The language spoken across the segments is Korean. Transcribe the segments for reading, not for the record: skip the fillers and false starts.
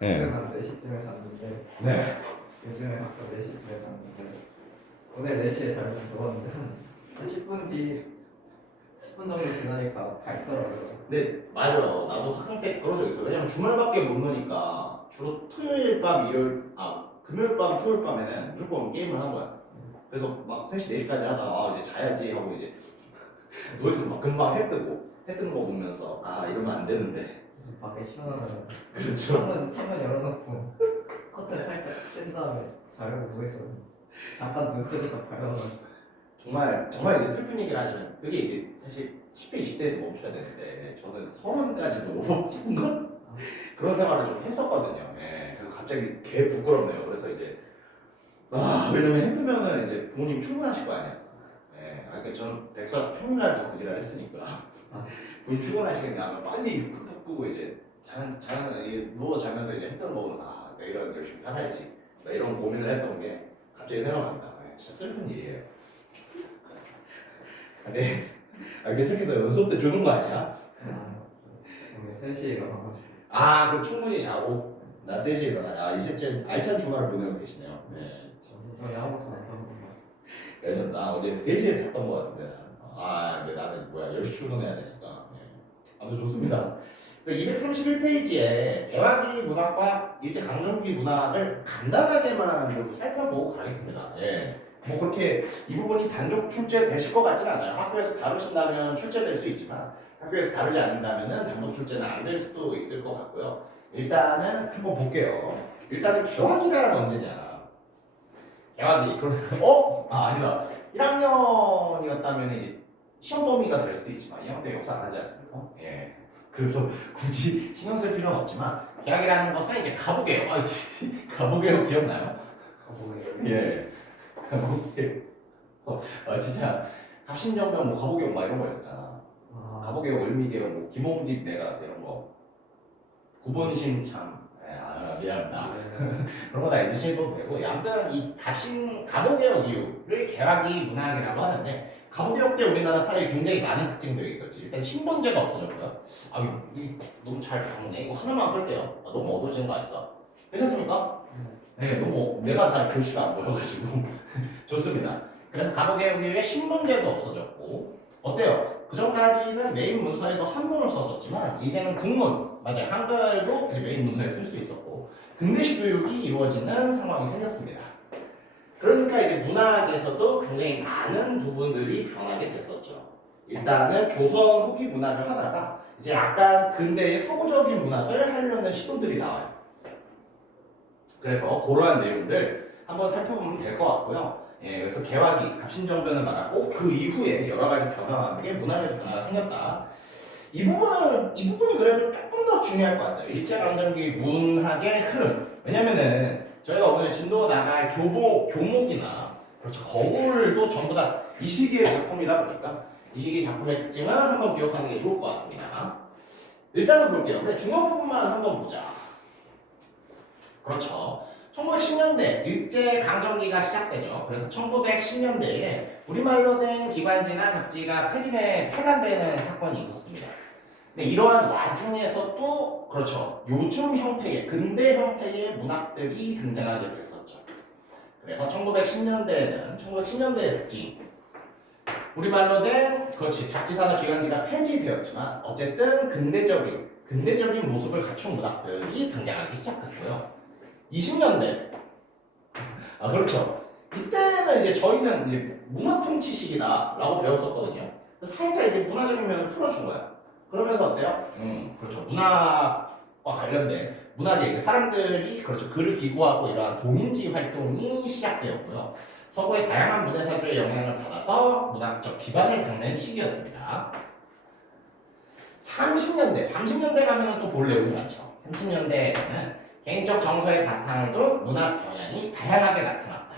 네. 오늘 한 4시쯤에 잤는데 네. 요즘에 가끔 4시쯤에 잤는데 오늘 4시에 잘 누웠는데 한 10분 뒤 10분 정도 지나니까 밝더라고요. 네, 맞아요. 나도 학생 때 그런 적 있어. 왜냐면 주말밖에 못 노니까 주로 토요일 밤, 금요일 밤, 토요일 밤에는 무조건 게임을 한 거야. 그래서 막 3시, 4시까지 하다가 이제 자야지 하고 이제 누워있으면 막 금방 해 뜨는 거 보면서 이러면 안 되는데. 요즘 밖에 시원하잖아요. 그렇죠. 창문 열어놓고 커튼 살짝 찐 다음에 자려고 누워있어요. 잠깐 눈 뜨니까 밝아가지고. 정말 이제 슬픈 얘기를 하자면 그게 이제 사실 10대, 20대에서 멈춰야 되는데 저는 서른까지도 뭔가 그런 생활을 좀 했었거든요. 예, 그래서 갑자기 개 부끄럽네요. 그래서 이제 왜냐면 힘들면은 이제 부모님 출근하실 거 아니야. 예, 그러니까 저는 백수라서 평일날도 그지랄 했으니까 부모님 출근하시겠냐 빨리 뚝 끄고 이제 누워 자면서 이제 햇볕 먹으면서 내일은 열심히 살아야지 이런 고민을 했던 게 갑자기 생각납니다. 예, 진짜 슬픈 일이에요. 네. 괜찮겠어요. 수업 때 주는 거 아니야? 오늘 3시에 일어나가지고 그럼 충분히 자고 나 3시에 일어나. 이 실제 알찬 주말을 보내고 계시네요. 네. 저는 아무것도 안 사고 그래서 나 어제 3시에 잤던 거 같은데. 근데 나는 10시 출근해야 되니까. 네. 아무튼 좋습니다. 231페이지에 개화기 문학과 일제 강점기 문학을 간단하게만 좀 살펴보고 가겠습니다. 예. 뭐 그렇게 이 부분이 단독 출제 되실 것 같지는 않아요. 학교에서 다루신다면 출제될 수 있지만 학교에서 다루지 않는다면 단독 출제는 안 될 수도 있을 것 같고요. 일단은 한번 볼게요. 일단은 개화기란 언제냐? 개화기 아니다. 1학년이었다면 이제 시험 범위가 될 수도 있지만 2학년 때 역사 안 하지 않습니까? 예. 그래서 굳이 신경 쓸 필요는 없지만 개화기라는 것은 이제 가보게요. 가보게요 기억나요? 예. 진짜 갑신정변 뭐 가보개혁 막 이런 거 있었잖아. 가보개혁, 을미개혁, 뭐 김홍집 내각 이런 거. 구본심 참. 미안합니다. 그런 거 다 잊으셔도 되고. 아무튼 이 가보개혁 이후를 개화기 문학이라고 하는데 가보개혁 때 우리나라 사회에 굉장히 많은 특징들이 있었지. 일단 신분제가 없어졌고요. 너무 잘 배우네. 이거 하나만 끌게요. 너무 어두워지는 거 아닐까? 괜찮습니까? 네, 너무 내가 잘 글씨가 안 보여가지고 좋습니다. 그래서 가보개혁 이후에 신분제도 없어졌고 어때요? 그 전까지는 메인 문서에도 한문을 썼었지만 이제는 국문, 맞아요. 한글도 이제 메인 문서에 쓸 수 있었고 근대식 교육이 이루어지는 상황이 생겼습니다. 그러니까 이제 문학에서도 굉장히 많은 부분들이 변하게 됐었죠. 일단은 조선 후기 문학을 하다가 이제 약간 근대의 서구적인 문학을 하려는 시도들이 나와요. 그래서 그러한 내용들 한번 살펴보면 될 것 같고요. 예, 그래서 개화기, 갑신정변을 말하고 그 이후에 여러 가지 변화가 하는 게 문화적 변화가 생겼다. 이 부분이 그래도 조금 더 중요할 것 같아요. 일제강점기 문학의 흐름. 왜냐면은 저희가 오늘 진도 나갈 교목이나 그렇죠 거울도 전부 다 이 시기의 작품이다 보니까 이 시기 작품의 특징은 한번 기억하는 게 좋을 것 같습니다. 일단은 볼게요. 그래 중요 부분만 한번 보자. 그렇죠. 1910년대 일제강점기가 시작되죠. 그래서 1910년대에 우리말로 된 기관지나 잡지가 폐간되는 사건이 있었습니다. 근데 이러한 와중에서도 그렇죠. 요즘 형태의 근대 형태의 문학들이 등장하게 됐었죠. 그래서 1910년대의 특징 우리말로 된 잡지사나 기관지가 폐지되었지만 어쨌든 근대적인 모습을 갖춘 문학들이 등장하기 시작했고요. 20년대 그렇죠. 이때는 이제 저희는 이제 문화 통치 시기다라고 배웠었거든요. 살짝 이제 문화적인 면을 풀어준 거야. 그러면서 어때요? 그렇죠. 문학과 관련된 문학에 이제 사람들이 그렇죠 글을 기고하고 이러한 동인지 활동이 시작되었고요. 서구의 다양한 문해사주의 영향을 받아서 문학적 기반을 닦는 시기였습니다. 30년대 가면 또 볼 내용이 많죠. 30년대에서는 개인적 정서의 바탕을 둔 문학 경향이 다양하게 나타났다.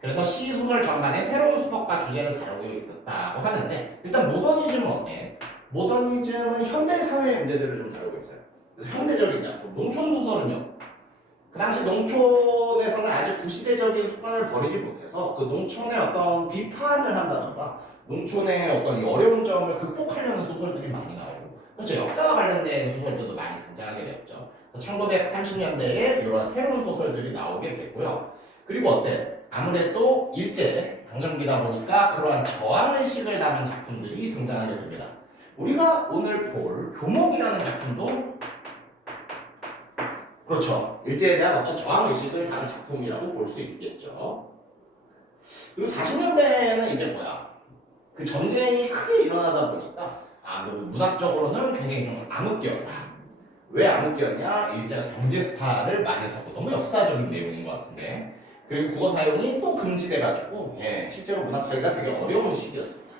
그래서 시, 소설 전반에 새로운 수법과 주제를 다루고 있었다고 하는데 일단 모더니즘은 어때? 모더니즘은 현대 사회의 문제들을 좀 다루고 있어요. 그래서 현대적인 작품, 농촌 소설은요. 그 당시 농촌에서는 아직 구시대적인 습관을 버리지 못해서 그 농촌의 어떤 비판을 한다던가 농촌의 어떤 어려운 점을 극복하려는 소설들이 많이 나오고 그렇죠. 역사와 관련된 소설들도 많이 등장하게 되었죠. 1930년대에 이런 새로운 소설들이 나오게 됐고요. 그리고 어때? 아무래도 일제 강점기다 보니까 그러한 저항의식을 담은 작품들이 등장하게 됩니다. 우리가 오늘 볼 교목이라는 작품도 그렇죠. 일제에 대한 어떤 저항의식을 담은 작품이라고 볼 수 있겠죠. 그리고 40년대에는 이제 뭐야? 그 전쟁이 크게 일어나다 보니까 문학적으로는 굉장히 좀 암흑기였다. 왜 암흑기였냐? 일제가 경제 스타를 많이 썼고 너무 역사적인 내용인 것 같은데 그리고 국어 사용이 또 금지돼가지고 실제로 문학하기가 되게 어려운 시기였습니다.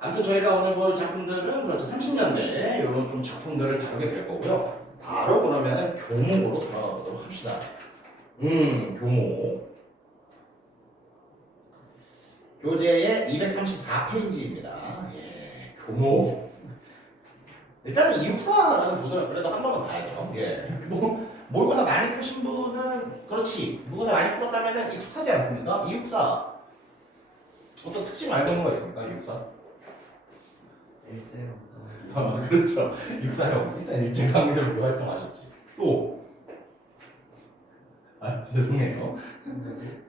아무튼 저희가 오늘 볼 작품들은 그렇죠 30년대 이런 좀 작품들을 다루게 될 거고요. 바로 그러면은 교목으로 들어가 보도록 합시다. 교목. 교재의 234페이지입니다. 교목. 일단은 이육사라는 분을 그래도 한 번은 봐야죠. 모의고사 많이 푸신 분은 그렇지. 모의고사 많이 풀었다면 익숙하지 않습니까? 이육사. 어떤 특징 알고 있는 거 있습니까? 이육사? 일제요. 그렇죠. 육사형. 일단 일제강점기 활동하셨지. 또. 죄송해요. 뭐지?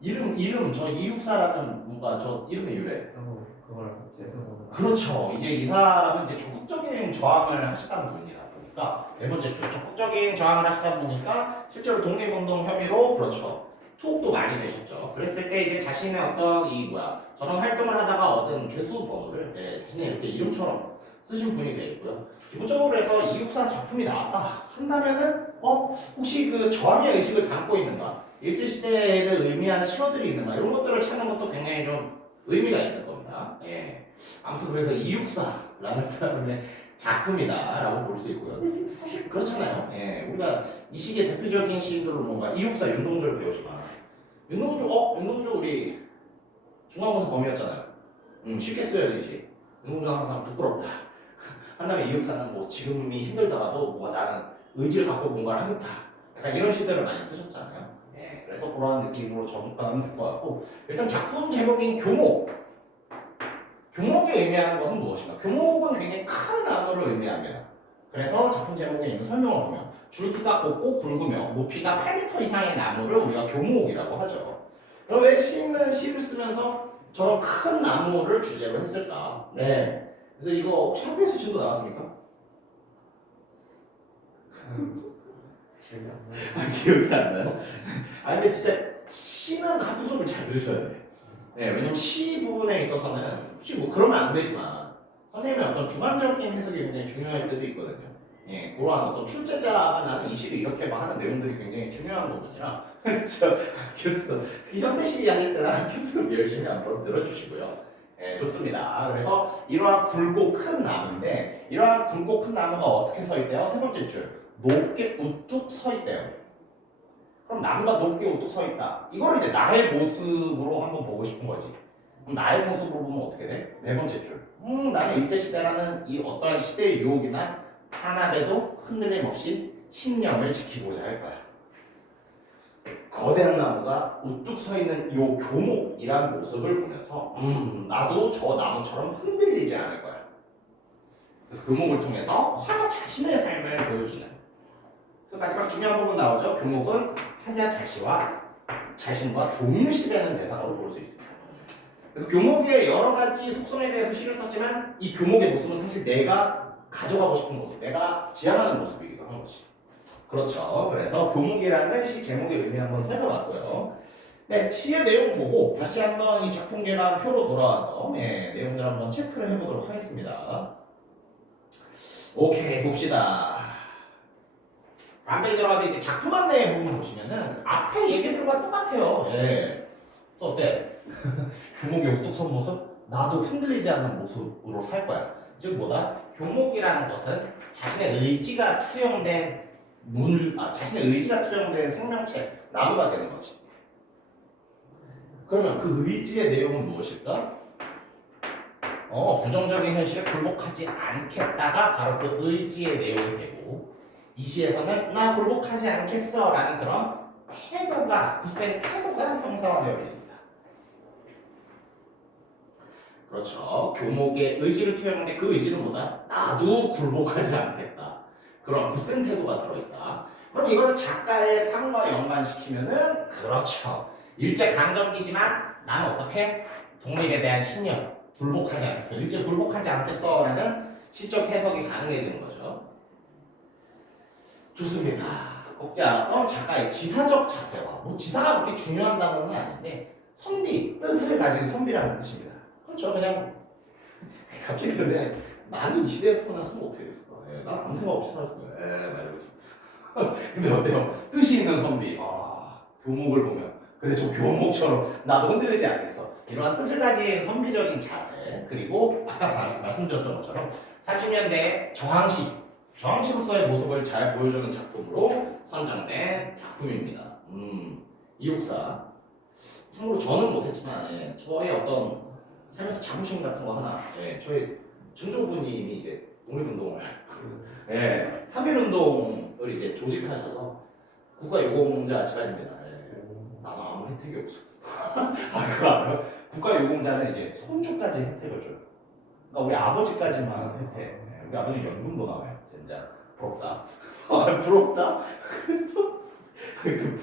이름 저 이육사라는 뭔가 저 이름의 유래. 그걸 계속 보는. 그렇죠. 이제 이 사람은 이제 적극적인 저항을 하시다 분이다 보니까 네 번째 주 적극적인 저항을 하시다 보니까 실제로 독립운동 혐의로 그렇죠. 투옥도 많이 되셨죠. 그랬을 때 이제 자신의 어떤 저런 활동을 하다가 얻은 죄수 번호를 자신의 이렇게 이름처럼 쓰신 분이 되어 있고요. 기본적으로 해서 이육사 작품이 나왔다 한다면은 혹시 그 저항의 의식을 담고 있는가? 일제시대를 의미하는 시어들이 있는가? 이런 것들을 찾는 것도 굉장히 좀 의미가 있을 겁니다. 아무튼 그래서 이육사라는 사람의 작품이다라고 볼 수 있고요. 근데 사실 그렇잖아요. 우리가 이 시기의 대표적인 시인들로 뭔가 이육사 윤동주를 배우지만 윤동주 우리 중간고사 범위였잖아요. 쉽게 쓰여진 시. 윤동주가 항상 부끄럽다. 한 다음에 이육사는 뭐 지금이 힘들더라도 뭔가 나는 의지를 갖고 뭔가를 하겠다. 약간 이런 시들을 많이 쓰셨잖아요. 그래서 그러한 느낌으로 접근하면 될 것 같고 일단 작품 제목인 교목. 교목이 의미하는 것은 무엇인가? 교목은 굉장히 큰 나무를 의미합니다. 그래서 작품 제목에 있는 설명을 보면 줄기가 곱고 굵으며 높이가 8m 이상의 나무를 우리가 교목이라고 하죠. 그럼 왜 시인은 시를 쓰면서 저런 큰 나무를 주제로 했을까? 그래서 이거 혹시 학교에서 진도 나왔습니까? 기억이 안 나요? 근데 진짜 시는 학교 수업을 잘 들으셔야 돼. 왜냐면 시 부분에 있어서는 혹시 뭐 그러면 안 되지만 선생님의 어떤 주관적인 해석이 굉장히 중요할 때도 있거든요. 그러한 어떤 출제자가 나는 이 시를 이렇게 하는 내용들이 굉장히 중요한 부분이라 그렇죠. 교수 특히 현대시 하실 때는 학교 수업 열심히 한번 들어주시고요. 좋습니다. 그래서 이러한 굵고 큰 나무인데 이러한 굵고 큰 나무가 어떻게 서 있대요? 세 번째 줄 높게 우뚝 서 있대요. 그럼 나무가 높게 우뚝 서 있다. 이걸 이제 나의 모습으로 한번 보고 싶은 거지. 그럼 나의 모습으로 보면 어떻게 돼? 네 번째 줄. 나는 일제시대라는 이 어떠한 시대의 유혹이나 탄압에도 흔들림 없이 신념을 지키고자 할 거야. 거대한 나무가 우뚝 서 있는 이 교목이라는 모습을 보면서 나도 저 나무처럼 흔들리지 않을 거야. 그래서 교목을 통해서 화자 자신의 삶을 보여주는. 그래서 마지막 중요한 부분 나오죠. 교목은 화자 자신과 동일시되는 대상으로 볼 수 있습니다. 그래서 교목의 여러 가지 속성에 대해서 시를 썼지만 이 교목의 모습은 사실 내가 가져가고 싶은 모습, 내가 지향하는 모습이기도 한 거지. 그렇죠. 그래서 교목이라는 시 제목의 의미 한번 살펴봤고요. 시의 내용 보고 다시 한번 이 작품 계란 표로 돌아와서 내용들 한번 체크를 해보도록 하겠습니다. 오케이, 봅시다. 다음 페이지 들어가서 이제 작품 안내 부분 보시면은 앞에 얘기들과 똑같아요. 그래서 어때? 교목의 우뚝 선 모습? 나도 흔들리지 않는 모습으로 살 거야. 즉 뭐다? 교목이라는 것은 자신의 의지가 투영된 자신의 의지가 투영된 생명체, 나무가 되는 거지. 그러면 그 의지의 내용은 무엇일까? 부정적인 현실에 굴복하지 않겠다가 바로 그 의지의 내용이 되고 이 시에서는 나 굴복하지 않겠어 라는 그런 태도가 굳센 태도가 형성되어 있습니다. 그렇죠. 교목의 의지를 투영하는데 그 의지는 뭐다? 나도 굴복하지 않겠다. 그런 굳센 태도가 들어있다. 그럼 이거를 작가의 삶과 연관시키면은 그렇죠. 일제 강점기지만 나는 어떻게? 독립에 대한 신념, 굴복하지 않겠어. 일제 굴복하지 않겠어. 라는 시적 해석이 가능해지는 거죠. 좋습니다. 꺾지 않았던 작가의 지사적 자세와 뭐 지사가 그렇게 중요한 단어는 아닌데 선비, 뜻을 가진 선비라는 뜻입니다. 그렇죠. 그냥 갑자기 그 생각이 나는 이 시대에 태어났으면 어떻게 됐을까? 난 아무 생각 없이 살았을 거야. 막 이러고 있어. 근데 어때요? 뜻이 있는 선비. 교목을 보면 근데 저 교목처럼 나도 흔들리지 않겠어. 이러한 뜻을 가진 선비적인 자세 그리고 아까 말씀드렸던 것처럼 30년대 저항시로서의 모습을 잘 보여주는 작품으로 선정된 작품입니다. 이육사. 참고로 저는 못했지만 저의 어떤 삶에서 자부심 같은 거 하나 저희 전조부님이 이제 독립운동을 3.1운동을 이제 조직하셔서 국가유공자 집안입니다. 나는 아무 혜택이 없어. 그거 알아요? 국가유공자는 이제 손주까지 혜택을 줘요. 그러니까 우리 아버지까지만 혜택. 우리 아버지 연금도 나와요. 진짜 부럽다. 부럽다? 그래서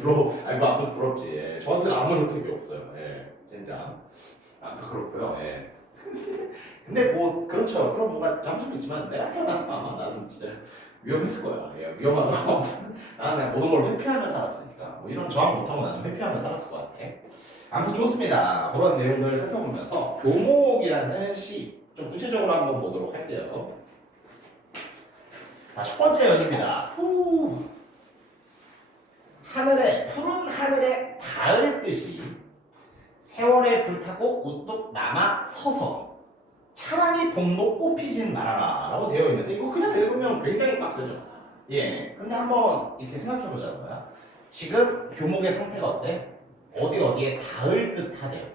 뭐 아무튼 부럽지. 저한테는 아무 혜택이 없어요. 진짜. 그렇고요. 근데 뭐 그렇죠. 그런 뭔가 장점이 있지만 내가 태어났으면 아마 나는 진짜 위험했을 거야. 위험하다. 나는 그냥 모든 걸 회피하며 살았으니까. 뭐 이런 저항 못하고 나는 회피하며 살았을 것 같아. 아무튼 좋습니다. 그런 내용들을 살펴보면서 교목이라는 시 좀 구체적으로 한번 보도록 할게요. 자, 첫 번째 연입니다. 푸른 하늘에 닿을 듯이 세월에 불타고 우뚝 남아 서서 차라리 봄도 꽃피진 말아라 라고 되어 있는데 이거 그냥 읽으면 굉장히 빡세죠. 근데 한번 이렇게 생각해보자는 거야. 지금 교목의 상태가 어때? 어디에 닿을 듯 하대요.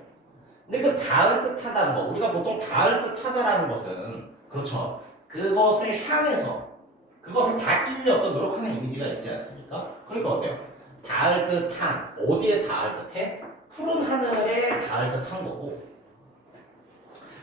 근데 그 닿을 듯 하다는 거, 우리가 보통 닿을 듯 하다라는 것은 그렇죠. 그것을 향해서 그것을 닿기 위해 어떤 노력하는 이미지가 있지 않습니까? 그러니까 어때요? 닿을 듯한, 어디에 닿을 듯해? 푸른 하늘에 닿을 듯한 거고.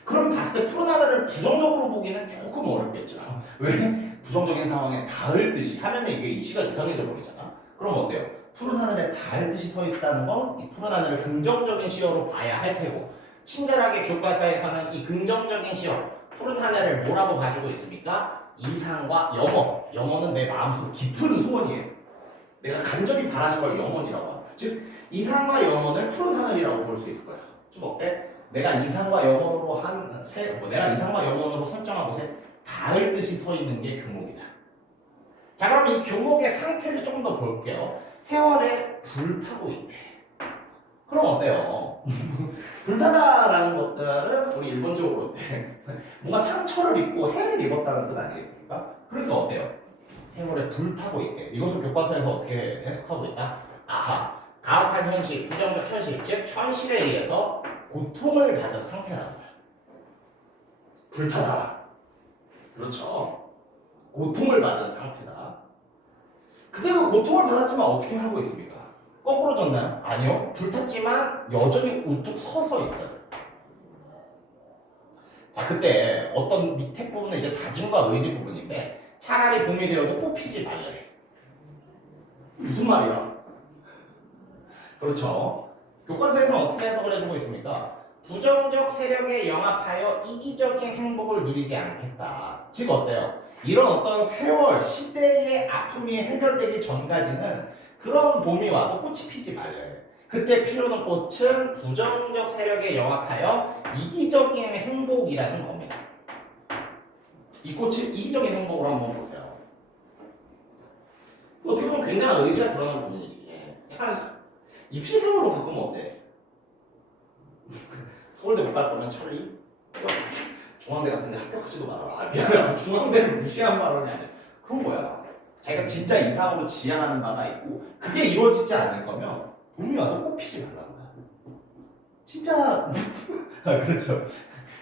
그럼 봤을 때 푸른 하늘을 부정적으로 보기는 조금 어렵겠죠. 왜? 부정적인 상황에 닿을 듯이 하면은 이게 이시가 이상해져 버리잖아. 그럼 어때요? 푸른 하늘에 닿을 듯이 서 있다는 건 이 푸른 하늘을 긍정적인 시어로 봐야 할 테고, 친절하게 교과서에서는 이 긍정적인 시어, 푸른 하늘을 뭐라고 가지고 있습니까? 이상과 염원. 염원은 내 마음속 깊은 소원이에요. 내가 간절히 바라는 걸 염원이라고 합니다. 즉 이상과 염원을 푸른 하늘이라고 볼 수 있을 거야. 좀 어때? 내가 이상과 염원으로 내가 이상과 염원으로 설정한 곳에 닿을 듯이 서 있는 게 교목이다. 자, 그럼 이 교목의 상태를 조금 더 볼게요. 세월에 불타고 있대. 그럼 어때요? 불타다라는 것들은 우리 일본적으로 어때? 뭔가 상처를 입고 해를 입었다는 뜻 아니겠습니까? 그러니까 어때요? 세월에 불타고 있대. 이것을 교과서에서 어떻게 해석하고 있다? 가혹한 현실, 부정적 현실, 즉 현실에 의해서 고통을 받은 상태라는 거야. 불타다. 그렇죠. 고통을 받은 상태다. 근데 그 고통을 받았지만 어떻게 하고 있습니까? 거꾸로 졌나요? 아니요. 불탔지만 여전히 우뚝 서서 있어요. 자, 그때 어떤 밑에 부분은 이제 다짐과 의지 부분인데 차라리 봄이 되어도 꽃피지 말래. 무슨 말이야? 그렇죠. 교과서에서 어떻게 해석을 해주고 있습니까? 부정적 세력에 영합하여 이기적인 행복을 누리지 않겠다. 즉 어때요? 이런 어떤 세월, 시대의 아픔이 해결되기 전까지는 그런 봄이 와도 꽃이 피지 말래. 그때 피우는 꽃은 부정적 세력에 영합하여 이기적인 행복이라는 겁니다. 이 꽃이 이기적인 행복으로 한번 보세요. 어떻게 보면 굉장한 의지가 드러나는 부분이지. 약간 입시생으로 바꾸면 어때? 서울대 못 갈 거면 차라리 중앙대 같은 데 합격하지도 말아라. 미안해. 중앙대를 무시한 발언이 아니야. 그런 거야. 자기가 진짜 이상으로 지향하는 바가 있고 그게 이루어지지 않을 거면 봄이 와도 꽃피지 말라는 거야. 진짜 그렇죠.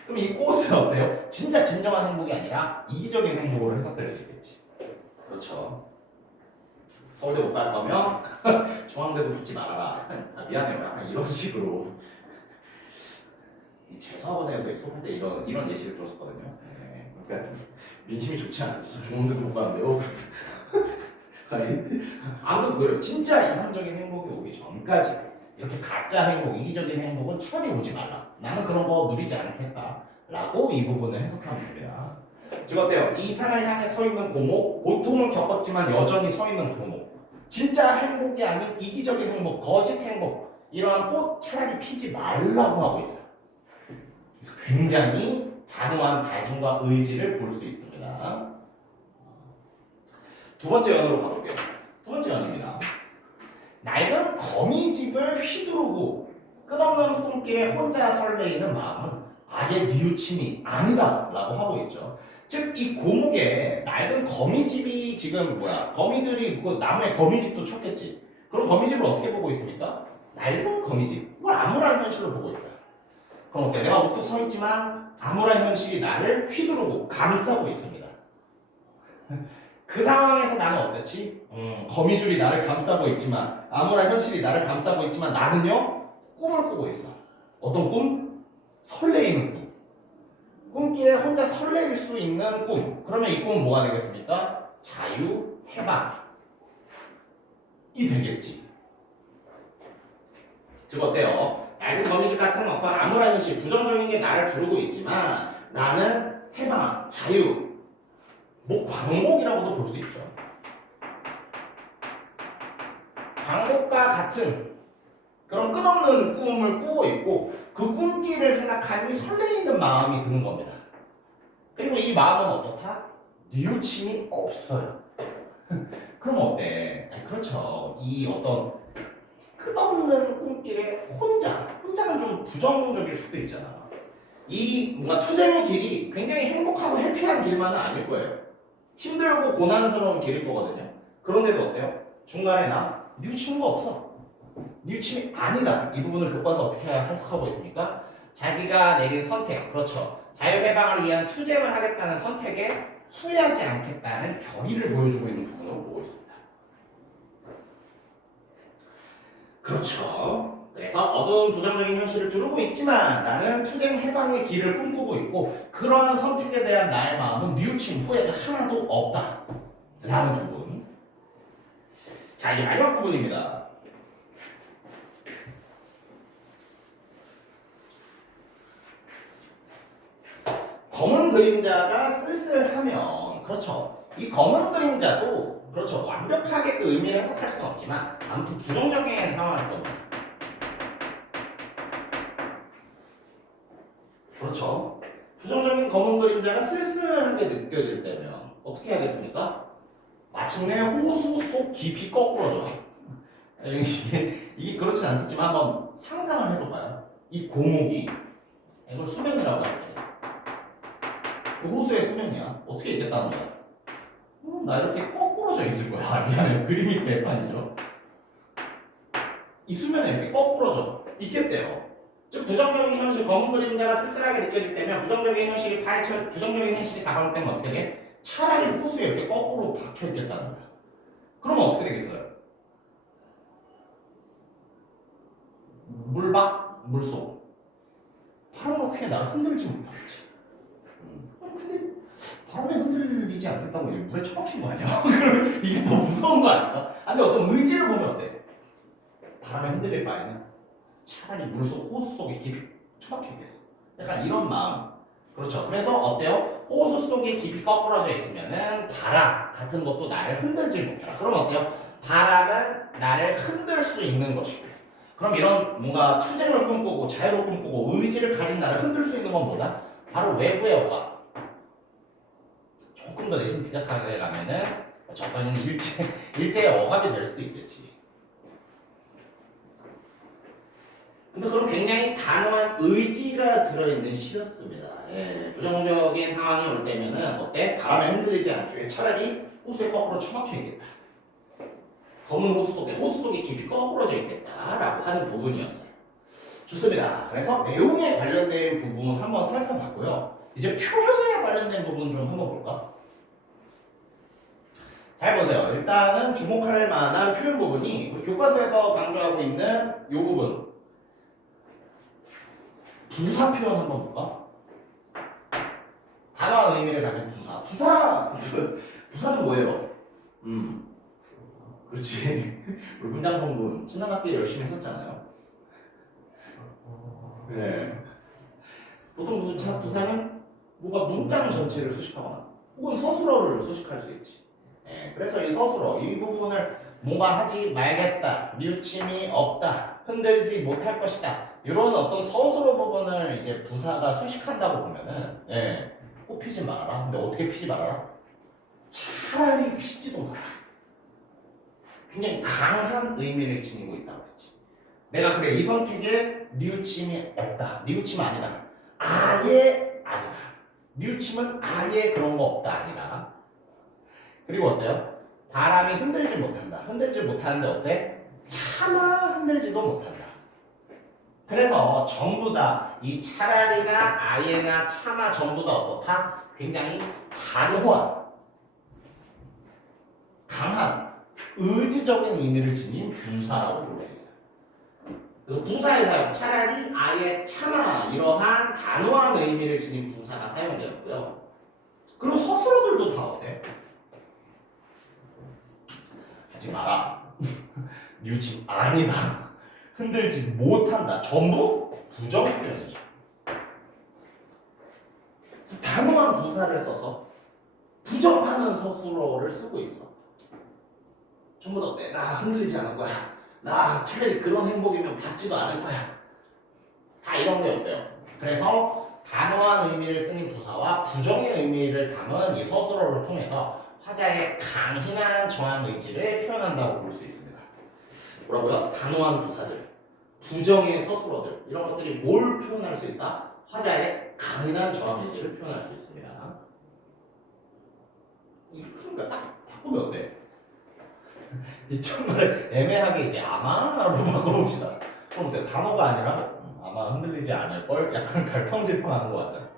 그럼 이 꽃은 어때요? 진짜 진정한 행복이 아니라 이기적인 행복으로 해석될 수 있겠지. 그렇죠. 서울대 못 갈 거면 중앙대도 붙지 말아라. 미안해요. 이런 식으로 이 재수학원에서 수업할 때 이런 예시를 들었었거든요. 네. 그러니까 민심이 좋지 않지. 좋은 데도 못 가는데요. 아무튼 그래요. 진짜 이상적인 행복이 오기 전까지 이렇게 가짜 행복, 이기적인 행복은 차라리 오지 말라. 나는 그런 거 누리지 않겠다. 라고 이 부분을 해석하면 됩니다. 지금 어때요? 이상을 향해 서 있는 고목, 고통을 겪었지만 여전히 서 있는 고목. 진짜 행복이 아닌 이기적인 행복, 거짓 행복, 이러한 꽃 차라리 피지 말라고 하고 있어요. 그래서 굉장히 단호한 다짐과 의지를 볼 수 있습니다. 두 번째 연으로 가볼게요. 두 번째 연입니다. 낡은 거미집을 휘두르고 끝없는 꿈길에 혼자 설레이는 마음은 아예 뉘우침이 아니다 라고 하고 있죠. 즉 이 고목에 낡은 거미집이 지금 거미들이 그 나무에 거미집도 쳤겠지. 그럼 거미집을 어떻게 보고 있습니까? 낡은 거미집. 이걸 암울한 현실로 보고 있어요. 그럼 어때? 내가 우뚝 서 있지만 암울한 현실이 나를 휘두르고 감싸고 있습니다. 그 상황에서 나는 어땠지? 거미줄이 나를 감싸고 있지만, 암울한 현실이 나를 감싸고 있지만 나는요 꿈을 꾸고 있어. 어떤 꿈? 설레이는 꿈. 꿈길에 혼자 설레일 수 있는 꿈. 그러면 이 꿈은 뭐가 되겠습니까? 자유, 해방이 되겠지. 즉 어때요? 낡은 거미줄 같은 어떤 암울한 현실, 부정적인 게 나를 부르고 있지만 나는 해방, 자유, 뭐 광복이라고도 볼 수 있죠. 광복과 같은 그런 끝없는 꿈을 꾸고 있고 그 꿈길을 생각하니 설레이는 마음이 드는 겁니다. 그리고 이 마음은 어떻다? 뉘우침이 없어요. 그럼 어때? 그렇죠. 이 어떤 끝없는 꿈길에 혼자는 좀 부정적일 수도 있잖아. 이 뭔가 투쟁의 길이 굉장히 행복하고 해피한 길만은 아닐 거예요. 힘들고 고난스러운 길일 거거든요. 그런데도 어때요? 중간에 나 뉘우치는 거 없어. 뉘우침이 아니다. 이 부분을 교과서 어떻게 해석하고 있습니까? 자기가 내린 선택, 그렇죠. 자유해방을 위한 투쟁을 하겠다는 선택에 후회하지 않겠다는 결의를 보여주고 있는 부분으로 보고 있습니다. 그렇죠. 그래서 어두운 부정적인 현실을 두르고 있지만 나는 투쟁 해방의 길을 꿈꾸고 있고 그러한 선택에 대한 나의 마음은 뉘우침, 후회가 하나도 없다 라는 부분. 자, 이제 마지막 부분입니다. 검은 그림자가 쓸쓸하면, 그렇죠. 이 검은 그림자도 그렇죠. 완벽하게 그 의미를 해석할 수는 없지만 아무튼 부정적인 상황일 겁니다. 그렇죠. 부정적인 검은 그림자가 쓸쓸하게 느껴질 때면 어떻게 하겠습니까? 마침내 호수 속 깊이 거꾸로져. 이게 그렇진 않겠지만 한번 상상을 해볼까요? 이 고목이 이걸 수면이라고 할게요. 그 호수의 수면이야. 어떻게 있겠다는 거야? 나 이렇게 거꾸로져 있을 거야. 미안해요. 그림이 개판이죠. 이 수면에 이렇게 거꾸로져 있겠대요. 즉 부정적인 현실, 검은 그림자가 쓸쓸하게 느껴질 때면 부정적인 현실이 부정적인 현실이 다가올 때면 어떻게 돼? 차라리 호수에 이렇게 거꾸로 박혀 있겠다는 거야. 그러면 어떻게 되겠어요? 물밖, 물속. 바람은 어떻게 나를 흔들지 못하겠지. 근데 바람에 흔들리지 않겠다고 이제 물에 처박힌 거 아니야? 그러면 이게 더 무서운 거 아닌가? 근데 어떤 의지를 보면 어때? 바람에 흔들릴 바에는 차라리 물속 호수 속에 깊이 처박혀 있겠어. 약간 이런 마음. 그렇죠. 그래서 어때요? 호수 속에 깊이 거꾸러져 있으면은 바람 같은 것도 나를 흔들지 못해라. 그럼 어때요? 바람은 나를 흔들 수 있는 것이고. 그럼 이런 뭔가 투쟁을 꿈꾸고 자유를 꿈꾸고 의지를 가진 나를 흔들 수 있는 건 뭐다? 바로 외부의 억압. 조금 더 내심 비약하게 가면은 적당히 일제의 억압이 될 수도 있겠지. 근데 그럼 굉장히 단호한 의지가 들어있는 시였습니다. 예, 부정적인 상황이 올 때면은 어때? 바람에 흔들리지 않게 차라리 호수에 거꾸로 처박혀 있겠다. 검은 호수 속에 깊이 거꾸러져 있겠다라고 하는 부분이었어요. 좋습니다. 그래서 내용에 관련된 부분 한번 살펴봤고요. 이제 표현에 관련된 부분 좀 한번 볼까? 잘 보세요. 일단은 주목할 만한 표현 부분이 우리 교과서에서 강조하고 있는 이 부분. 부사 표현 한번 볼까? 다양한 의미를 가진 부사. 부사는 뭐예요? 그렇지. 우리 문장 성분 지난학기에 열심히 했었잖아요. 네. 보통 부사는 뭔가 문장 전체를 수식하거나 혹은 서술어를 수식할 수 있지. 네. 그래서 이 서술어 이 부분을 뭔가 하지 말겠다, 뉘우침이 없다, 흔들지 못할 것이다. 이런 어떤 서술어 부분을 이제 부사가 수식한다고 보면은 꼭 피지 말아라. 근데 어떻게 피지 말아라? 차라리 피지도 마라. 굉장히 강한 의미를 지니고 있다고 했지. 내가 그래 이 선택에 뉘우침이 없다. 뉘우침 아니다. 아예 아니다. 뉘우침은 아예 그런 거 없다 아니다. 그리고 어때요? 바람이 흔들지 못한다. 흔들지 못하는데 어때? 차마 흔들지도 못한다. 그래서 전부 다 이 차라리나 아예나 차마 전부 다 어떻다? 굉장히 단호한, 강한, 의지적인 의미를 지닌 부사라고 볼 수 있어요. 그래서 부사의 사용, 차라리, 아예, 차마 이러한 단호한 의미를 지닌 부사가 사용되었고요. 그리고 서술어들도 다 어때? 하지 마라. 뉘우침 아니다. 흔들지 못한다. 전부 부정 표현이죠. 단호한 부사를 써서 부정하는 서술어를 쓰고 있어. 전부 다 어때? 나 흔들리지 않을 거야. 나 차라리 그런 행복이면 받지도 않을 거야. 다 이런 게 어때요? 그래서 단호한 의미를 쓰는 부사와 부정의 의미를 담은 이 서술어를 통해서 화자의 강인한 저항 의지를 표현한다고 볼 수 있습니다. 뭐라고요? 단호한 부사들, 부정의 서술어들 이런 것들이 뭘 표현할 수 있다? 화자의 강인한 저항 의지를 표현할 수 있습니다. 그러니까 딱 바꾸면 어때? 이제 정말 애매하게 이제 아마로 바꿔봅시다. 그럼 어때? 단어가 아니라 아마 흔들리지 않을 걸 약간 갈팡질팡하는 것 같잖아.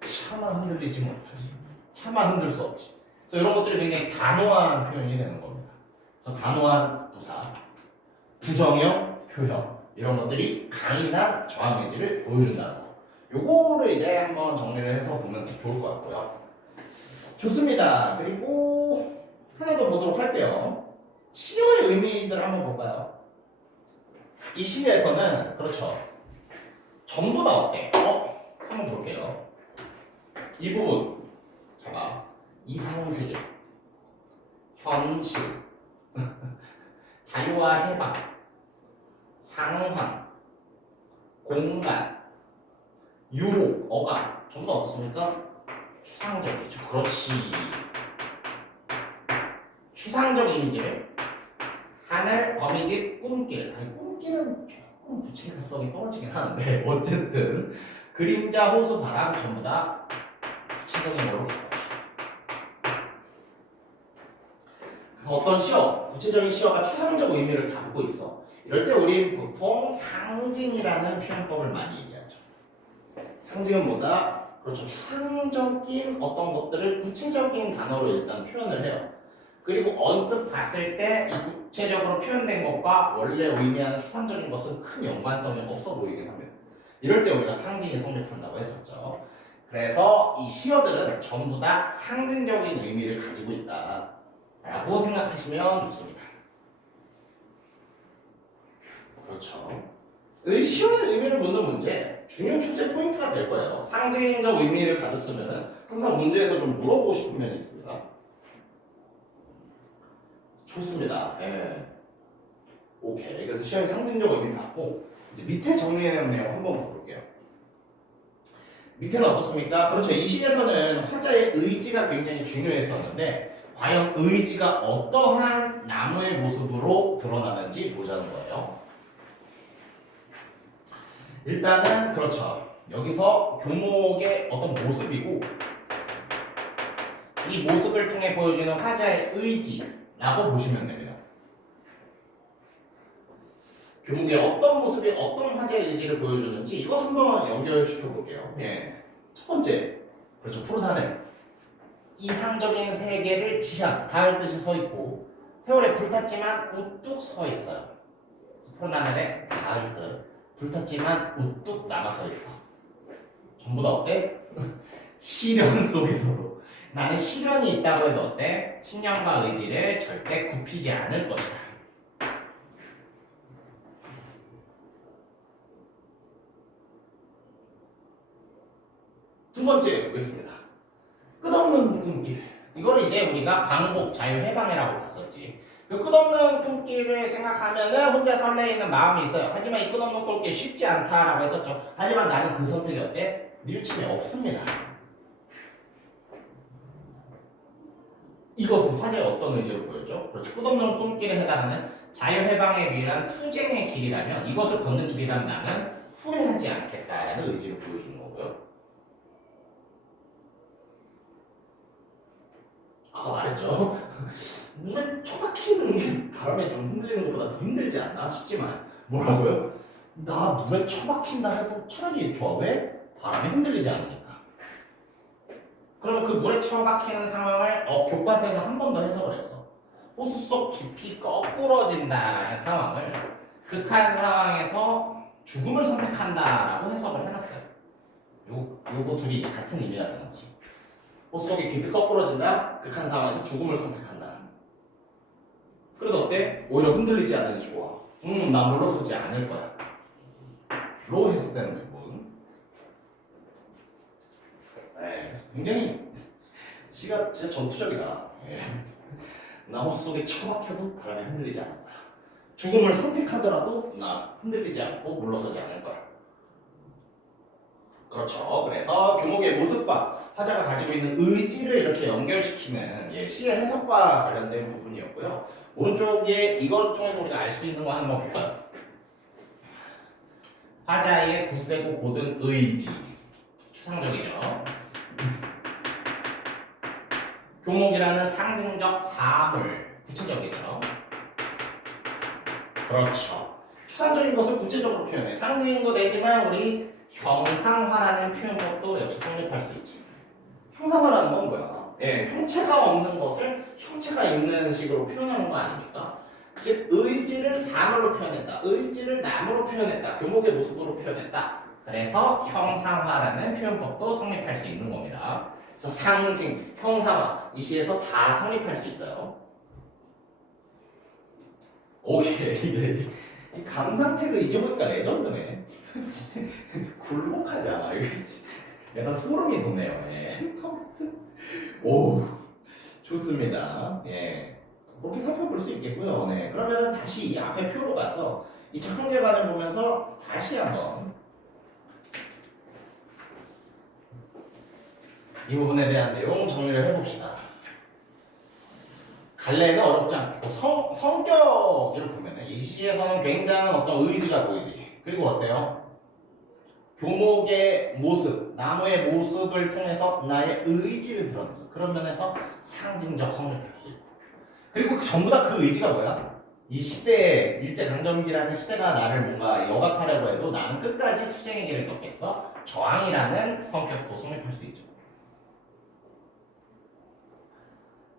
차마 흔들리지 못하지. 차마 흔들 수 없지. 그래서 이런 것들이 굉장히 단호한 표현이 되는 겁니다. 그래서 단호한 부사, 부정형 표현 이런 것들이 강인한 저항 의지를 보여준다는 거. 요거를 이제 한번 정리를 해서 보면 좋을 것 같고요. 좋습니다. 그리고 하나 더 보도록 할게요. 시효의 의미들 한번 볼까요? 이 시에서는 그렇죠. 전부 다 어때? 한번 볼게요. 이 부분 잠깐 이상세계 현실 자유와 해방 상황 공간 유혹 억압 전부 다 어떻습니까? 추상적이죠. 그렇지. 추상적 이미지를 하늘, 거미집, 꿈길. 꿈길은 조금 구체성이 떨어지긴 하는데 어쨌든 그림자, 호수, 바람 전부 다 구체적인 걸로 바꿔줘. 그래서 어떤 시어, 구체적인 시어가 추상적 의미를 담고 있어. 이럴 때 우리는 보통 상징이라는 표현법을 많이 얘기하죠. 상징은 뭐다? 그렇죠. 추상적인 어떤 것들을 구체적인 단어로 일단 표현을 해요. 그리고 언뜻 봤을 때 이 구체적으로 표현된 것과 원래 의미하는 추상적인 것은 큰 연관성이 없어 보이긴 합니다. 이럴 때 우리가 상징이 성립한다고 했었죠. 그래서 이 시어들은 전부 다 상징적인 의미를 가지고 있다 라고 생각하시면 좋습니다. 그렇죠. 이 시어의 의미를 묻는 문제 중요 출제 포인트가 될 거예요. 상징적 의미를 가졌으면 항상 문제에서 좀 물어보고 싶은 면이 있습니다. 좋습니다. 예. 오케이. 그래서 시어의 상징적 의미 받고 이제 밑에 정리해놓은 내용 한번 더 볼게요. 밑에는 어떻습니까? 그렇죠. 이 시에서는 화자의 의지가 굉장히 중요했었는데 과연 의지가 어떠한 나무의 모습으로 드러나는지 보자는 거예요. 일단은 그렇죠. 여기서 교목의 어떤 모습이고 이 모습을 통해 보여주는 화자의 의지라고 보시면 됩니다. 교목의 어떤 모습이 어떤 화자의 의지를 보여주는지 이거 한번 연결시켜 볼게요. 예. 첫 번째, 그렇죠. 푸른 하늘. 이상적인 세계를 지향, 닿을 듯이 서 있고 세월에 불탔지만 우뚝 서 있어요. 푸른 하늘에 닿을 듯 불탔지만 우뚝 남아 서 있어. 전부 다 어때? 시련 속에서도 나는 시련이 있다고 해도 어때? 신념과 의지를 절대 굽히지 않을 것이다. 두 번째 보겠습니다. 끝없는 꿈길. 이걸 이제 우리가 반복 자유해방이라고 봤었지. 그 끝없는 꿈길을 생각하면은 혼자 설레이는 마음이 있어요. 하지만 이 끝없는 꿈길 쉽지 않다라고 했었죠. 하지만 나는 그 선택이 어때? 뉘우침이 없습니다. 이것은 화제의 어떤 의지로 보였죠? 그렇죠. 끝없는 꿈길에 해당하는 자유해방에 위한 투쟁의 길이라면 이것을 걷는 길이라면 나는 후회하지 않겠다라는 의지를 보여주는 거고요. 아까 말했죠. 물에 처박히는 게 바람에 좀 흔들리는 것보다 더 힘들지 않나 싶지만 뭐라고요? 나 물에 처박힌다 해도 차라리 좋아. 왜? 바람에 흔들리지 않으니까. 그러면 그 물에 처박히는 상황을 교과서에서 한 번 더 해석을 했어. 호수 속 깊이 거꾸러진다라는 상황을 극한 상황에서 죽음을 선택한다라고 해석을 해놨어요. 요거 둘이 이제 같은 의미가 되는 거지. 호수 속이 깊이 거꾸러진다. 극한 상황에서 죽음을 선택한다. 그래도 어때? 오히려 흔들리지 않는 게 좋아. 나 물러서지 않을 거야. 로 해석되는 부분. 네, 굉장히 시가 진짜 전투적이다. 예. 나 호수 속에 처박혀도 바람에 흔들리지 않을 거야. 죽음을 선택하더라도 나 흔들리지 않고 물러서지 않을 거야. 그렇죠. 그래서 교목의 모습과 화자가 가지고 있는 의지를 이렇게 연결시키는 시의 해석과 관련된 부분이었고요. 오른쪽에 이걸 통해서 우리가 알 수 있는 거 한번 볼까요? 화자의 굳세고 고든 의지. 추상적이죠. 교목이라는 상징적 사물. 구체적이죠. 그렇죠. 추상적인 것을 구체적으로 표현해. 상징인 거 되지만 우리 형상화라는 표현법도 역시 성립할 수 있지. 형상화라는 건 뭐야? 예, 형체가 없는 것을 형체가 있는 식으로 표현하는 거 아닙니까? 즉 의지를 사물로 표현했다. 의지를 나무로 표현했다. 교목의 모습으로 표현했다. 그래서 형상화라는 표현법도 성립할 수 있는 겁니다. 그래서 상징, 형상화 이 시에서 다 성립할 수 있어요. 오케이. 이 감상태그 이제 보니까 레전드네. 굴복하지 않아. 약간 소름이 돋네요. 예. 오, 좋습니다. 예. 그렇게 살펴볼 수 있겠고요. 네. 그러면 다시 이 앞에 표로 가서 이 청계관을 보면서 다시 한번 이 부분에 대한 내용 정리를 해봅시다. 갈래는 어렵지 않고 성격을 보면 이 시에서는 굉장한 어떤 의지가 보이지. 그리고 어때요? 교목의 모습, 나무의 모습을 통해서 나의 의지를 드러냈어. 그런 면에서 상징적 성립할 수 있고. 그리고 전부 다 그 의지가 뭐야? 이 시대에 일제강점기라는 시대가 나를 뭔가 억압하려고 해도 나는 끝까지 투쟁의 길을 걷겠어. 저항이라는 성격도 성립할 수 있죠.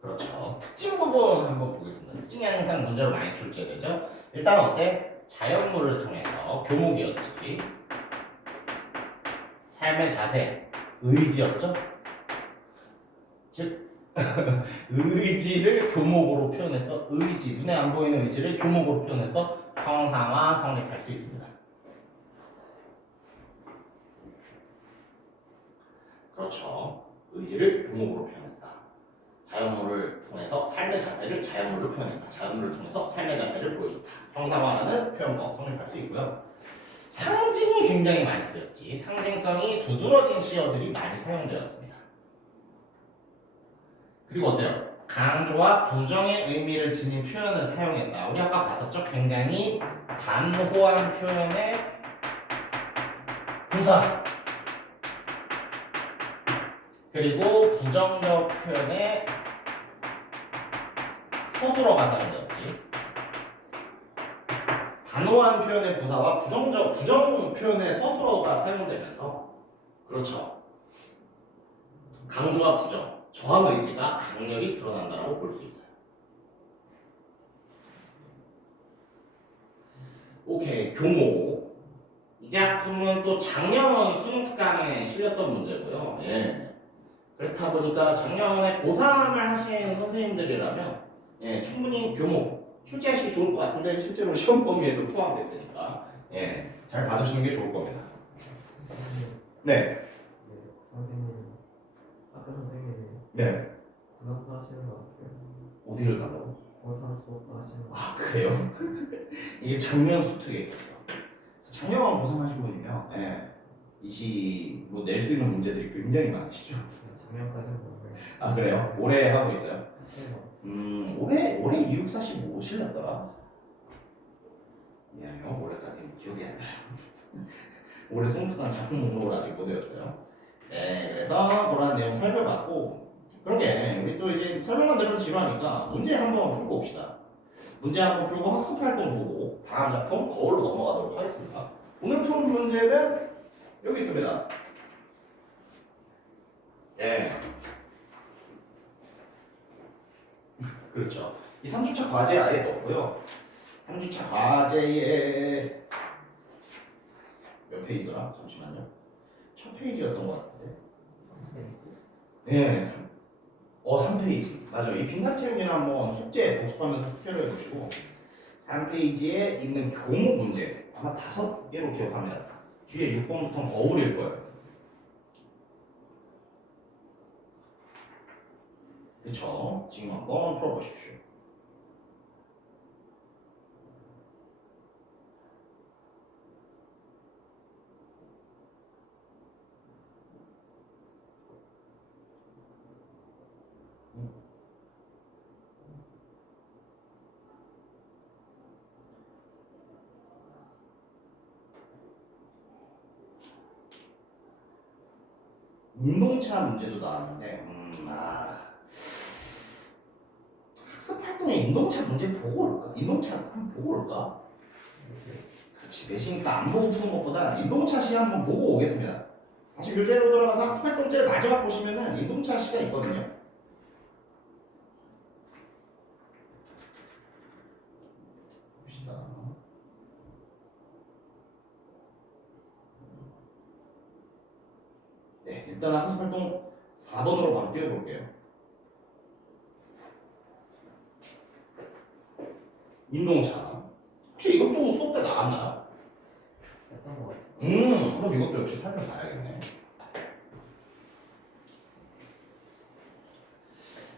그렇죠. 특징 부분 한번 보겠습니다. 특징이 항상 문제로 많이 출제되죠. 일단 어때? 자연물을 통해서 교목이었지. 삶의 자세, 의지였죠. 즉 의지를 교목으로 표현해서 의지, 눈에 안 보이는 의지를 교목으로 표현해서 형상화 성립할 수 있습니다. 그렇죠. 의지를 교목으로 표현했다. 자연물을 통해서 삶의 자세를 자연물로 표현했다. 자연물을 통해서 삶의 자세를 보여줬다. 형상화라는 표현법 성립할 수 있고요. 상징이 굉장히 많이 쓰였지. 상징성이 두드러진 시어들이 많이 사용되었습니다. 그리고 어때요? 강조와 부정의 의미를 지닌 표현을 사용했다. 우리 아까 봤었죠? 굉장히 단호한 표현의 부사. 그리고 부정적 표현의 서술어가 사용되었지. 단호한 표현의 부사와 부정 표현의 서술어가 사용되면서 그렇죠. 강조와 부정, 저항 의지가 강렬히 드러난다고 볼 수 있어요. 오케이, 교목. 이 작품은 또 작년 수능 특강에 실렸던 문제고요. 예. 그렇다 보니까 작년에 고3을 하신 선생님들이라면 예, 충분히 교목 출제하시기 좋을 것 같은데 실제로 시험 범위에도 포함됐으니까 예, 잘 봐주시는 게 좋을 겁니다. 네. 선생님, 아까 선생님이 네. 고3도 하시는 것 같아요. 어디를 가려고? 고3 수업도 하시는 것 같아요. 아 그래요? 이게 작년 수특에 있었어요. 그래서 작년 고생하신 분이면 예, 이시 낼 수 있는 문제들이 굉장히 많으시죠. 작년까지는 모르고요. 아 그래요? 올해 하고 있어요? 하시는 것 같아요. 올해 2645 뭐 실렸더라? 미안해요. 올해까지는 기억이 안 나요. 올해 송특강 작품 목록을 아직 못 외웠어요. 네, 그래서 그런 내용 살펴봤고, 그러게 우리 또 이제 설명만 들으면 지루하니까 문제 한번 풀고 봅시다. 문제 한번 풀고 학습 활동 보고 다음 작품 거울로 넘어가도록 하겠습니다. 오늘 푸는 문제는 여기 있습니다. 예. 그렇죠. 이 3주차 과제 아예 넣었고요. 3주차 과제에 몇 페이지더라? 잠시만요. 첫 페이지였던 것 같은데. 네, 3페이지. 맞아요. 이 빈칸채우기는 한번 숙제 복습하면서 숙제를 해보시고 3페이지에 있는 교목 문제 아마 5개로 기억합니다. 뒤에 6번부터는 거울일 거예요. 그쵸? 지금 한번 풀어보십시오. 운동차 문제도 나왔는데, 학습 활동에 인동차 문제 보고 올까? 인동차 한번 보고 올까? 그렇지, 내시니까 안 보고 푸는 것보다 인동차 시 한번 보고 오겠습니다. 다시 교재로 돌아가서 학습 활동 제일 마지막 보시면은 인동차 시가 있거든요. 봅시다. 네, 일단 학습 활동 4번으로 바로 띄워볼게요. 인동차. 혹시 이것도 수업 때 나왔나요? 했던 것 같아요. 그럼 이것도 역시 살펴봐야겠네.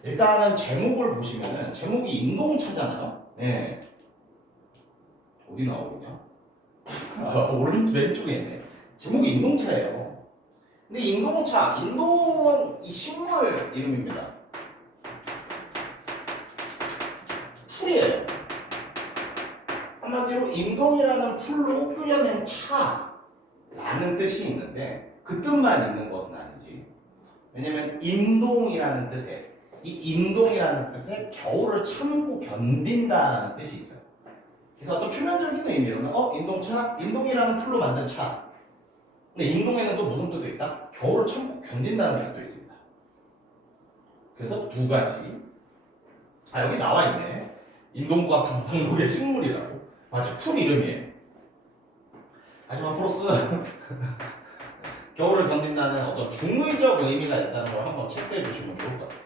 일단은 제목을 보시면은 제목이 인동차잖아요. 네. 어디 나오냐? 오른쪽 왼쪽에 있네. 제목이 인동차예요. 근데 인동차, 인동은 이 식물 이름입니다. 풀이에요. 한마디로 인동이라는 풀로 꾸며낸 차라는 뜻이 있는데 그 뜻만 있는 것은 아니지. 왜냐면 인동이라는 뜻에 이 인동이라는 뜻에 겨울을 참고 견딘다라는 뜻이 있어요. 그래서 어떤 표면적인 의미로는 인동차, 인동이라는 풀로 만든 차. 근데 인동에는 또 무슨 뜻도 있다? 겨울을 참고 견딘다는 뜻도 있습니다. 그래서 두 가지. 여기 나와 있네. 인동과 방송국의 식물이라고. 맞아, 풀 이름이에요. 하지만 플러스 겨울을 견딘다는 어떤 중의적 의미가 있다는 걸 한번 체크해 주시면 좋을 것 같아요.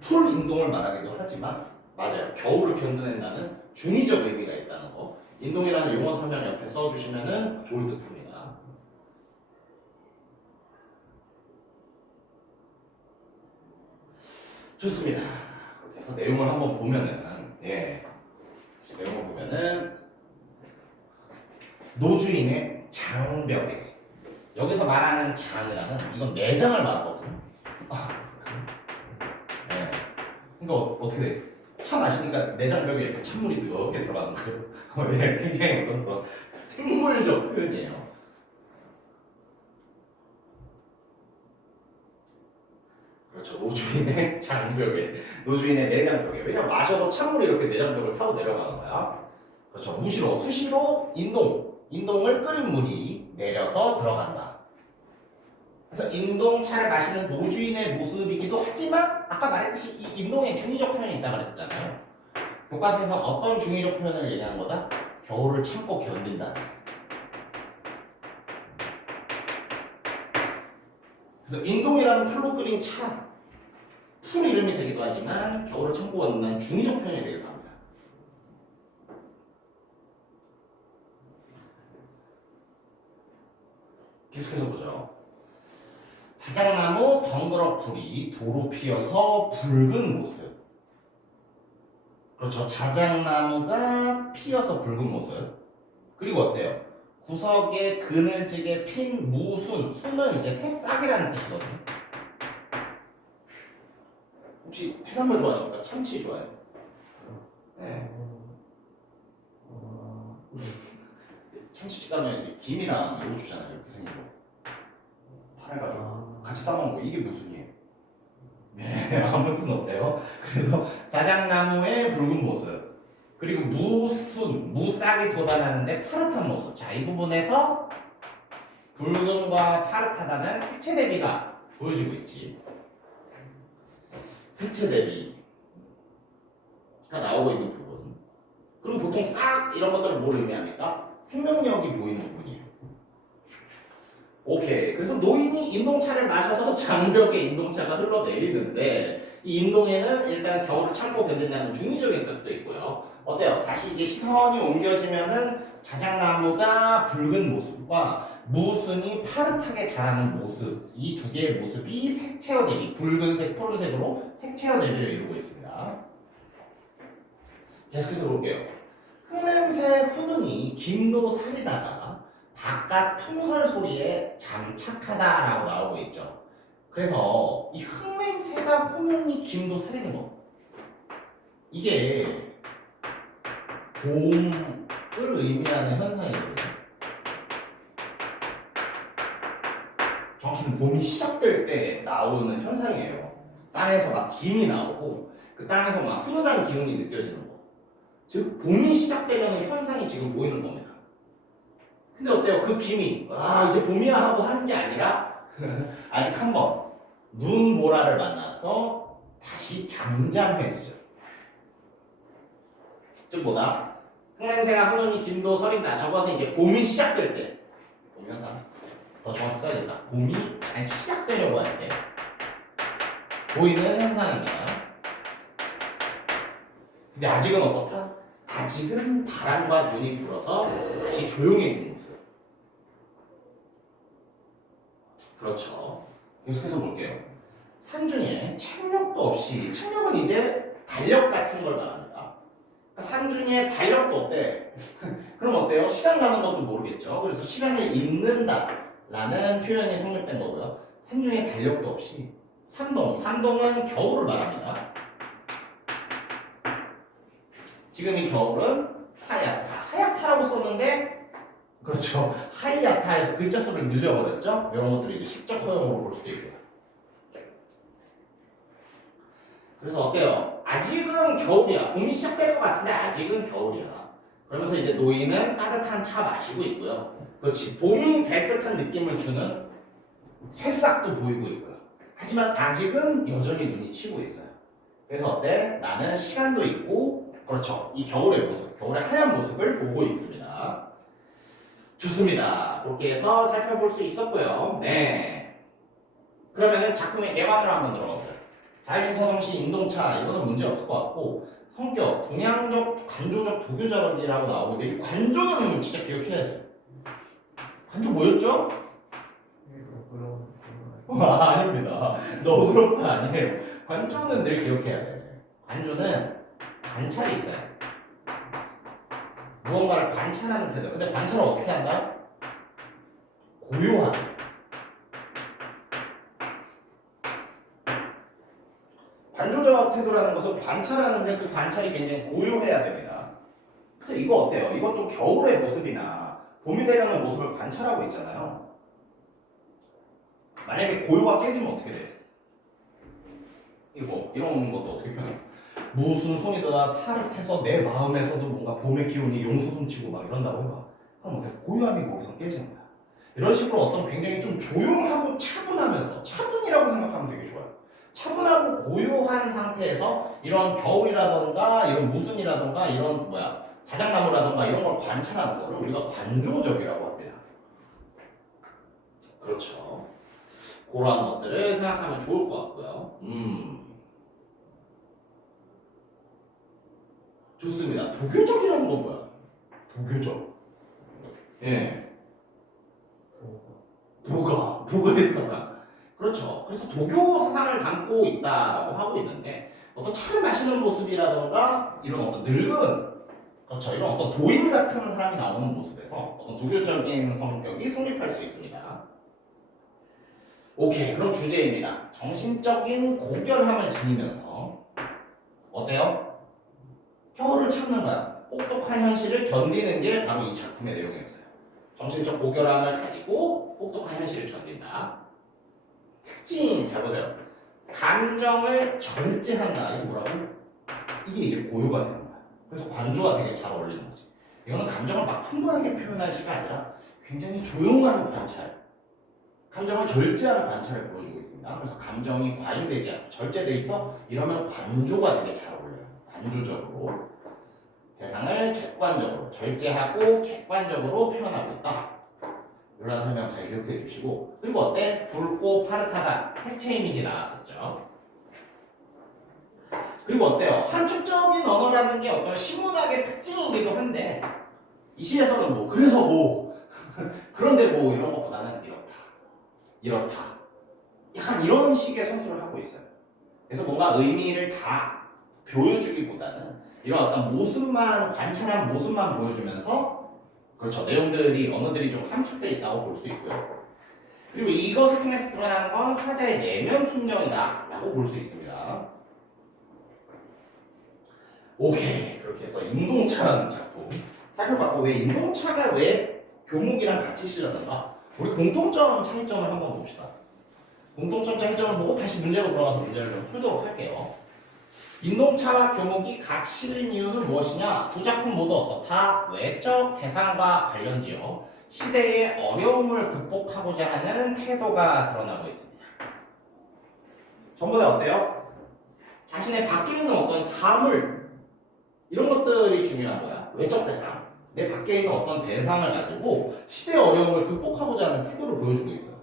풀 인동을 말하기도 하지만 맞아요. 겨울을 견뎌낸다는 중의적 의미가 있다는 거. 인동이라는 용어 설명 옆에 써주시면 좋을 듯합니다. 좋습니다. 그렇게 해서 내용을 한번 보면은 내용을 보면은 노주인의 장벽에 여기서 말하는 장이라는 이건 내장을 말하거든요. 네. 그러니까 어떻게 돼 있어요? 차 마시니까 내장벽에 찬물이 뜨겁게 들어가는 거예요. 굉장히 어떤 그런 생물적 표현이에요. 그렇죠. 노주인의 장벽에, 노주인의 내장벽에. 왜냐면 마셔서 찬물이 이렇게 내장벽을 타고 내려가는 거야. 그렇죠. 수시로 인동을 끓인 물이 내려서 들어간다. 그래서 인동차를 마시는 노주인의 모습이기도 하지만 아까 말했듯이 이 인동에 중의적 표현이 있다고 그랬었잖아요. 교과서에서 어떤 중의적 표현을 얘기하는 거다? 겨울을 참고 견딘다. 그래서 인동이라는 풀로 끓인 차, 풀 이름이 되기도 하지만 겨울을 참고 견딘다는 중의적 표현이 되기도 합니다. 계속해서 보죠. 자작나무 덩그러풀이 도로 피어서 붉은 모습. 그렇죠. 자작나무가 피어서 붉은 모습. 그리고 어때요? 구석에 그늘지게 핀 무순. 순은 이제 새싹이라는 뜻이거든요. 혹시 해산물 좋아하십니까? 참치 좋아해요? 네. 참치집 가면 이제 김이랑 이거 주잖아요. 이렇게 생긴 거. 팔아가지고 같이 싸먹는 거. 이게 무순이에요. 네, 아무튼 어때요? 그래서 자작나무의 붉은 모습. 그리고 무순, 무싹이 돋아나는데 파릇한 모습. 자, 이 부분에서 붉은과 파릇하다는 색채 대비가 보여지고 있지. 색채 대비가 나오고 있는 부분. 그리고 보통 싹 이런 것들을 뭘 의미합니까? 생명력이 보이는 부분이에요. 오케이. 그래서 노인이 인동차를 마셔서 장벽에 인동차가 흘러내리는데 이 인동에는 일단 겨울을 참고 견딘다는 중의적인 뜻도 있고요. 어때요? 다시 이제 시선이 옮겨지면은 자작나무가 붉은 모습과 무순이 파릇하게 자라는 모습, 이 두 개의 모습이 색채어 대비, 붉은색, 푸른색으로 색채어 대비를 이루고 있습니다. 계속해서 볼게요. 흙냄새 훈훈이 김도 살이다가 바깥 풍설 소리에 잠착하다라고 나오고 있죠. 그래서 이 흙냄새가 훈훈히 김도 살리는 거. 이게 봄을 의미하는 현상이거든요. 정확히는 봄이 시작될 때 나오는 현상이에요. 땅에서 막 김이 나오고 그 땅에서 막 훈훈한 기운이 느껴지는 거. 즉 봄이 시작되는 현상이 지금 보이는 겁니다. 근데 어때요? 그 김이 이제 봄이야 하고 하는 게 아니라 아직 한번 눈보라를 만나서 다시 잠잠해지죠. 즉 뭐다? 흙냄새가 훈훈히 김도 서린다. 적어서 이제 봄이 시작될 때 봄 현상 더 정확히 써야겠다. 봄이 약간 시작되려고 할 때 보이는 현상입니다. 근데 아직은 어떻다? 아직은 바람과 눈이 불어서 다시 조용해지는 모습. 그렇죠. 계속해서 볼게요. 산 중에 착력도 없이, 착력은 이제 달력 같은 걸 말합니다. 산 중에 달력도 없대. 그럼 어때요? 시간 가는 것도 모르겠죠. 그래서 시간을 잊는다 라는 표현이 성립된 거고요. 산 중에 달력도 없이 삼동은 겨울을 말합니다. 지금 이 겨울은 하얗다라고 썼는데 그렇죠. 하이야타에서 글자 수를 늘려버렸죠. 이런 것들이 이제 식적 허용으로 볼 수도 있고요. 그래서 어때요? 아직은 겨울이야. 봄이 시작될 것 같은데 아직은 겨울이야. 그러면서 이제 노인은 따뜻한 차 마시고 있고요. 그렇지. 봄이 될 듯한 느낌을 주는 새싹도 보이고 있고요. 하지만 아직은 여전히 눈이 치고 있어요. 그래서 어때? 나는 시간도 있고 그렇죠. 이 겨울의 모습, 겨울의 하얀 모습을 보고 있습니다. 좋습니다. 그렇게 해서 살펴볼 수 있었고요. 네. 그러면은 작품의 개관을 한번 들어가보죠. 자유시서동시 인동차 이거는 문제 없을 것 같고 성격, 동양적, 관조적, 도교자력이라고 나오는데 관조는 진짜 기억해야지. 관조 뭐였죠? 아닙니다. 너무 그런 거 아니에요. 관조는 늘 기억해야 돼. 관조는 관찰이 있어요. 무언가를 관찰하는 태도. 근데 관찰을 어떻게 한다? 고요하게. 관조적 태도라는 것은 관찰하는데 그 관찰이 굉장히 고요해야 됩니다. 그래서 이거 어때요? 이것도 겨울의 모습이나 봄이 되려는 모습을 관찰하고 있잖아요. 만약에 고요가 깨지면 어떻게 돼? 이거 이런 것도 어떻게 표현해? 무슨 손이더라 파릇해서 내 마음에서도 뭔가 봄의 기운이 용솟음치고 막 이런다고 해봐. 그럼 어때? 고요함이 거기서 깨지는 거야. 이런 식으로 어떤 굉장히 좀 조용하고 차분하면서 차분이라고 생각하면 되게 좋아요. 차분하고 고요한 상태에서 이런 겨울이라던가 이런 무순이라던가 이런 자작나무라던가 이런 걸 관찰하는 거를 우리가 관조적이라고 합니다. 그렇죠. 그러한 것들을 생각하면 좋을 것 같고요. 좋습니다. 도교적이라는 건 뭐야? 도교적. 예. 도가의 사상. 그렇죠. 그래서 도교 사상을 담고 있다라고 하고 있는데 어떤 차를 마시는 모습이라던가 이런 어떤 늙은 그렇죠. 이런 어떤 도인 같은 사람이 나오는 모습에서 어떤 도교적인 성격이 성립할 수 있습니다. 오케이. 그럼 주제입니다. 정신적인 고결함을 지니면서 어때요? 겨울을 참는 거야. 혹독한 현실을 견디는 게 바로 이 작품의 내용이었어요. 정신적 고결함을 가지고 혹독한 현실을 견딘다. 특징 잘 보세요. 감정을 절제한다. 이게 뭐라고? 이게 이제 고요가 되는 거야. 그래서 관조가 되게 잘 어울리는 거지. 이거는 감정을 막 풍부하게 표현할 시가 아니라 굉장히 조용한 관찰, 감정을 절제하는 관찰을 보여주고 있습니다. 그래서 감정이 과잉되지 않고 절제돼 있어. 이러면 관조가 되게 잘 어울려요. 관조적으로 대상을 객관적으로 절제하고 객관적으로 표현하고 있다. 이런 설명 잘 기억해 주시고, 그리고 어때? 붉고 파릇하다 색채 이미지 나왔었죠. 그리고 어때요? 함축적인 언어라는 게 어떤 신문학의 특징이기도 한데 이 시에서는 뭐 그래서 뭐 그런데 뭐 이런 것보다는 이렇다 약간 이런 식의 선수를 하고 있어요. 그래서 뭔가 의미를 다 보여주기보다는 이런 어떤 모습만 관찰한 모습만 보여주면서 그렇죠. 내용들이 언어들이 좀 함축되어 있다고 볼 수 있고요. 그리고 이것을 통해서 드러나는 건 화자의 내면 풍경이다 라고 볼 수 있습니다. 오케이. 그렇게 해서 인동차라는 작품 살펴봤고, 왜 인동차가 왜 교목이랑 같이 실렸는가? 우리 공통점 차이점을 한번 봅시다. 공통점 차이점을 보고 다시 문제로 돌아가서 문제를 좀 풀도록 할게요. 인동차와 교목이 같이 실린 이유는 무엇이냐? 두 작품 모두 어떻다? 외적 대상과 관련지어 시대의 어려움을 극복하고자 하는 태도가 드러나고 있습니다. 전부 다 어때요? 자신의 밖에 있는 어떤 사물 이런 것들이 중요한 거야. 외적 대상. 내 밖에 있는 어떤 대상을 가지고 시대의 어려움을 극복하고자 하는 태도를 보여주고 있어요.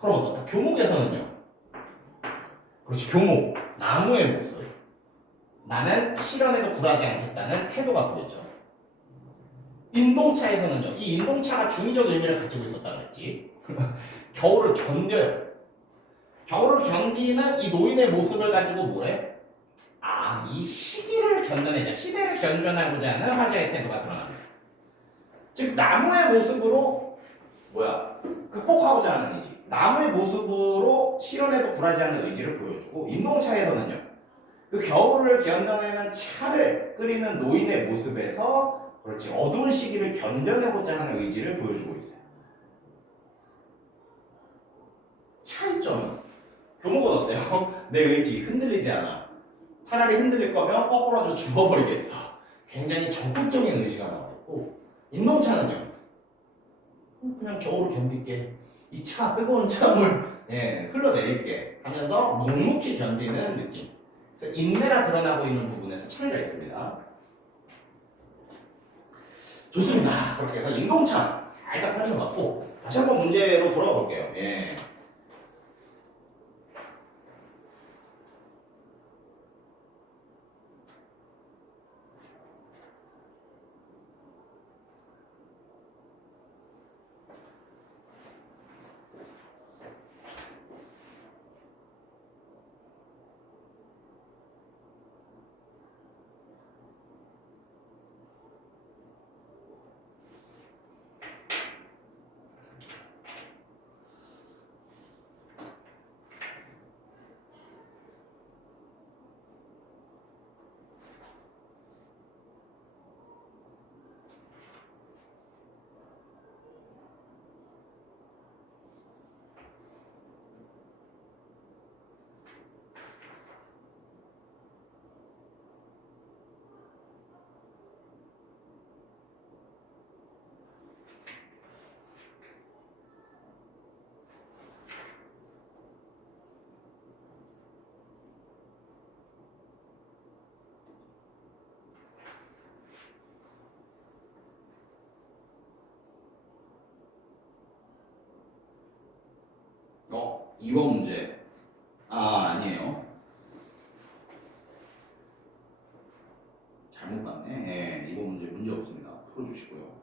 그럼 어떻다? 교목에서는요. 그렇지, 교목. 나무의 모습. 나는 실현에도 굴하지 않겠다는 태도가 보였죠. 인동차에서는요. 이 인동차가 중의적 의미를 가지고 있었다 그랬지. 겨울을 견뎌요. 겨울을 견디는 이 노인의 모습을 가지고 뭐래? 아, 이 시기를 견뎌내자. 시대를 견뎌내고자 하는 화자의 태도가 드러납니다. 즉 나무의 모습으로 뭐야? 극복하고자 하는 의지. 나무의 모습으로 실현에도 굴하지 않는 의지를 보여주고, 인동차에서는요. 그 겨울을 견뎌내는 차를 끓이는 노인의 모습에서 그렇지 어두운 시기를 견뎌내고자 하는 의지를 보여주고 있어요. 차이점은 교목은 어때요? 내 의지 흔들리지 않아. 차라리 흔들릴 거면 뻐꾸러져 죽어버리겠어. 굉장히 적극적인 의지가 나와 있고, 인동차는요. 그냥 겨울을 견딜게. 이 차 뜨거운 참을 흘러내릴게 하면서 묵묵히 견디는 느낌. 그래서 인내가 드러나고 있는 부분에서 차이가 있습니다. 좋습니다. 그렇게 해서 인동차 살짝 살펴봤고, 다시 한번 문제로 돌아가 볼게요. 2번 문제. 아니에요. 잘못 봤네. 예, 2번 문제 없습니다. 풀어주시고요.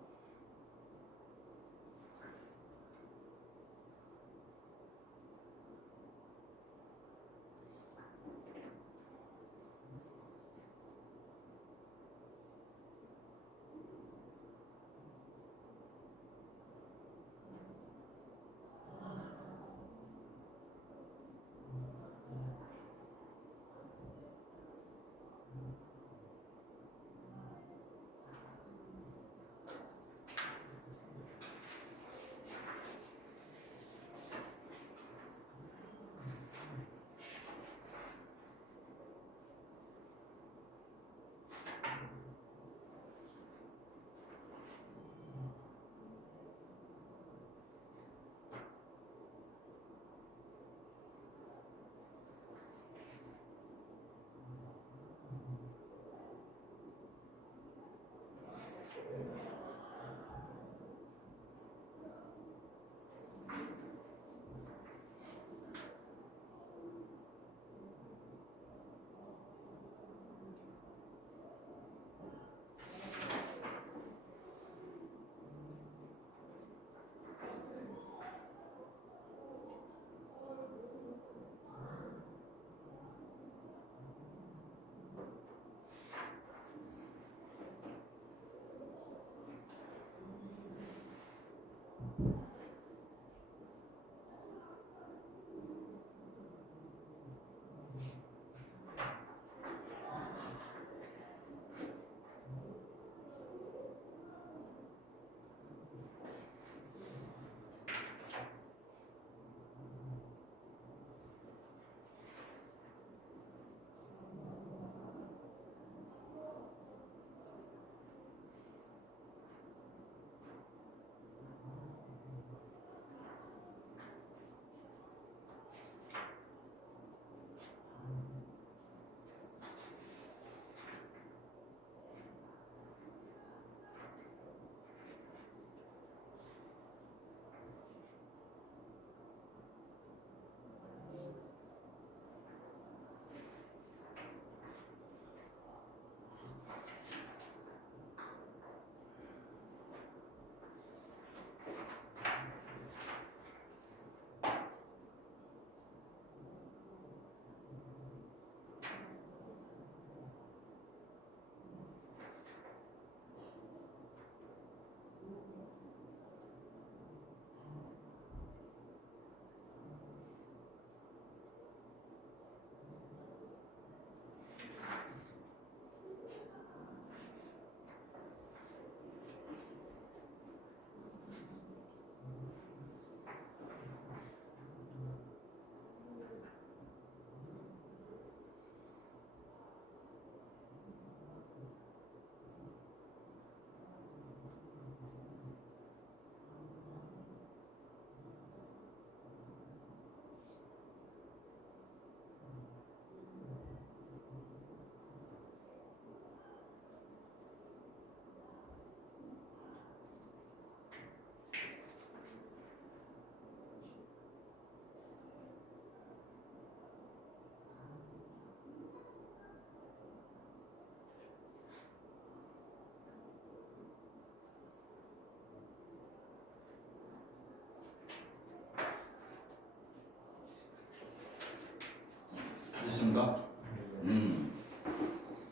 됐습니까?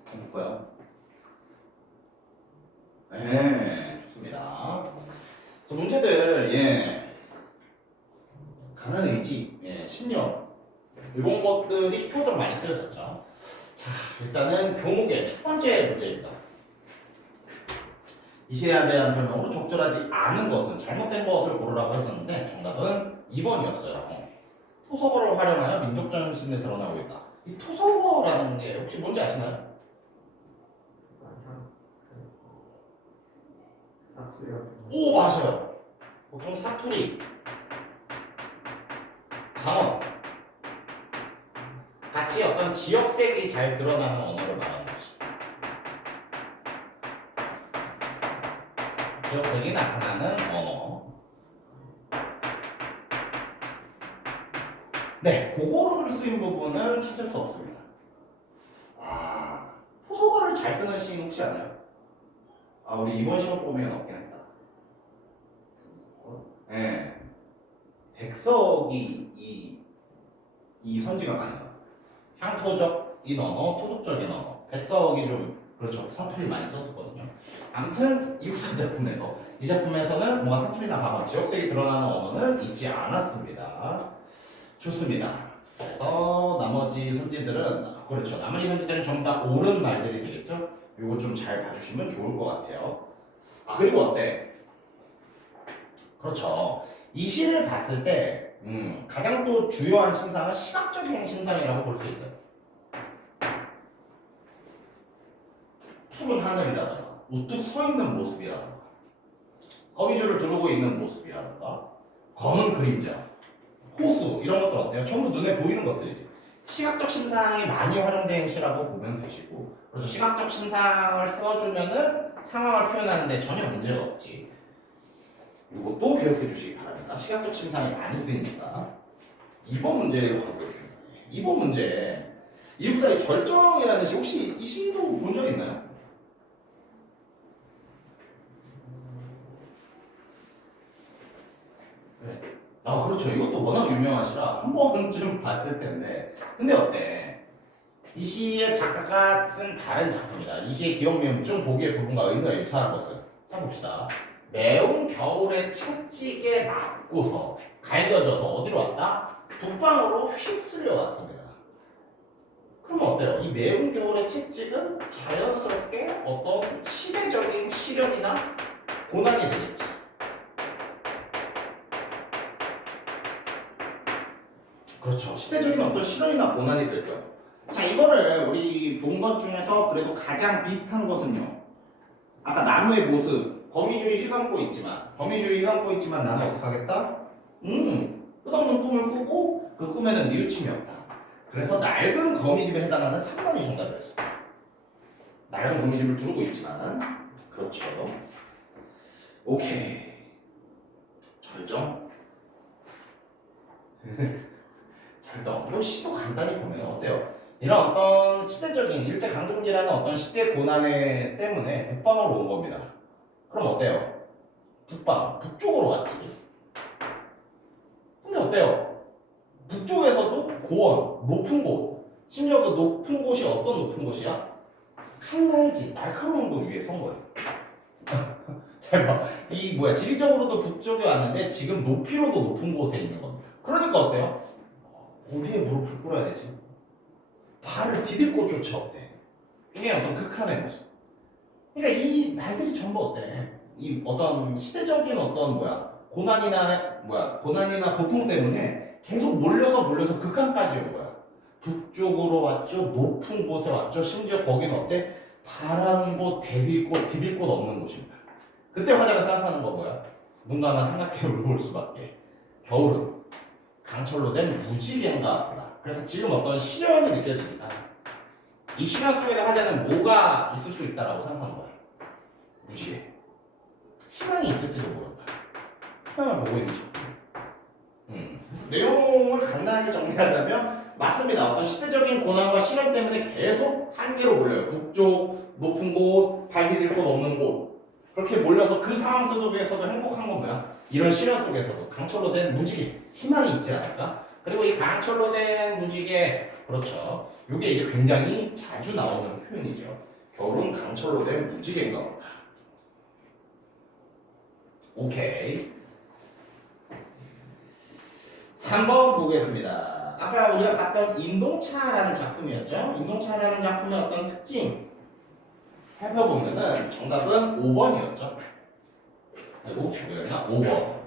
해볼까요? 네, 좋습니다. 자, 문제들, 강한 의지, 신념, 이런 것들이 키워드로 많이 쓰였었죠. 자, 일단은 교목의 첫 번째 문제입니다. 이 시대에 대한 설명으로 적절하지 않은 것은 잘못된 것을 고르라고 했었는데 정답은 2번이었어요. 토속어를 활용하여 민족 정신을 드러나고 있다. 이 토속어라는 게 혹시 뭔지 아시나요? 사투리 같은 거. 오, 맞아요. 보통 사투리, 방언 같이 어떤 지역색이 잘 드러나는 언어를 말하는 것이죠. 지역색이 나타나는 언어. 네, 고거를 쓰인 부분은 찾을 수 없습니다. 아, 토속어를 잘 쓰는 시인 혹시 아나요? 아, 우리 이번 시험 보면 없긴 했다. 네. 백석이 이 선지가 아니다. 향토적인 언어, 토속적인 언어. 백석이 좀 그렇죠. 사투리 많이 썼었거든요. 아무튼 이웃사 작품에서 이 작품에서는 뭔가 사투리나 방언, 지역색이 드러나는 언어는 있지 않았습니다. 좋습니다. 그래서 나머지 선지들은 그렇죠. 나머지 선지들은 전부 다 옳은 말들이 되겠죠. 이거 좀 잘 봐주시면 좋을 것 같아요. 아 그리고 어때? 그렇죠. 이 시를 봤을 때 가장 또 주요한 심상은 시각적인 심상이라고 볼 수 있어요. 푸른 하늘이라든가 우뚝 서 있는 모습이라든가 거미줄을 두르고 있는 모습이라든가 검은 그림자, 호수 이런 것들 어때요? 전부 눈에 보이는 것들이지. 시각적 심상이 많이 활용된 시라고 보면 되시고 그래서 시각적 심상을 써주면은 상황을 표현하는데 전혀 문제가 없지. 이것도 기억해 주시기 바랍니다. 시각적 심상이 많이 쓰이니까. 2번 문제로 가보겠습니다. 2번 문제. 이육사의 절정이라는 시 혹시 이 시도 본 적 있나요? 네. 아 그렇죠. 이것도 워낙 유명한 시라 한 번쯤 봤을 텐데 근데 어때? 이 시의 작가가 쓴 다른 작품이다. 이 시의 기억 미음 중 보기의 부분과 의미가 유사한 것은 자 봅시다. 매운 겨울의 채찍에 맞고서 갈겨져서 어디로 왔다? 북방으로 휩쓸려 왔습니다. 그럼 어때요? 이 매운 겨울의 채찍은 자연스럽게 어떤 시대적인 시련이나 고난이 되겠지. 그렇죠. 시대적인 어떤 시련이나 고난이 될 거예요. 자, 이거를 우리 본 것 중에서 그래도 가장 비슷한 것은요. 아까 나무의 모습, 거미줄이 휘감고 있지만 나는 어떻게 하겠다? 끝없는 꿈을 꾸고 그 꿈에는 뉘우침이 없다. 그래서 낡은 거미집에 해당하는 3번이 정답이었어. 낡은 거미집을 두르고 있지만 그렇죠. 오케이. 절정. 절정. 이 시도 간단히 보면 어때요? 이런 어떤 시대적인 일제강점기라는 어떤 시대 고난에 때문에 북방으로 온 겁니다. 그럼 어때요? 북방, 북쪽으로 왔지. 근데 어때요? 북쪽에서도 고원, 높은 곳. 심지어 그 높은 곳이 어떤 높은 곳이야? 칼날지, 날카로운 곳 위에 선 거예요. 잘 봐. 이 뭐야, 지리적으로도 북쪽에 왔는데 지금 높이로도 높은 곳에 있는 겁니다. 그러니까 어때요? 어디에 무릎을 꿇어야 되지? 발을 디딜 곳조차 없대. 이게 어떤 극한의 모습. 그러니까 이 말들이 전부 어때? 이 어떤 시대적인 어떤 고난이나 고통 때문에 계속 몰려서 극한까지 온 거야. 북쪽으로 왔죠. 높은 곳에 왔죠. 심지어 거기는 어때? 바란 곳, 디딜 곳 없는 곳입니다. 그때 화자가 생각하는 거 뭐야? 눈 감아 생각해 볼 수밖에. 겨울은 강철로 된 무지개인가 보다. 그래서 지금 어떤 시련이 느껴지지만 이 시련 속에 화자는 뭐가 있을 수 있다라고 생각하는 거야. 무지개. 희망이 있을지도 모른다. 희망을 보고 있는 작품. 그래서 내용을 간단하게 정리하자면 맞습니다. 어떤 시대적인 고난과 시련 때문에 계속 한계로 몰려요. 북쪽, 높은 곳, 발 디딜 곳 없는 곳. 그렇게 몰려서 그 상황 속에서도 행복한 건 뭐야? 이런 시련 속에서도 강철로 된 무지개. 희망이 있지 않을까? 그리고 이 강철로 된 무지개. 그렇죠. 이게 이제 굉장히 자주 나오는 표현이죠. 겨울은 강철로 된 무지개인가 보다. 오케이. 3번 보겠습니다. 아까 우리가 봤던 인동차라는 작품이었죠. 인동차라는 작품의 어떤 특징 살펴보면은 정답은 5번이었죠. 그리고 뭐였냐? 5번.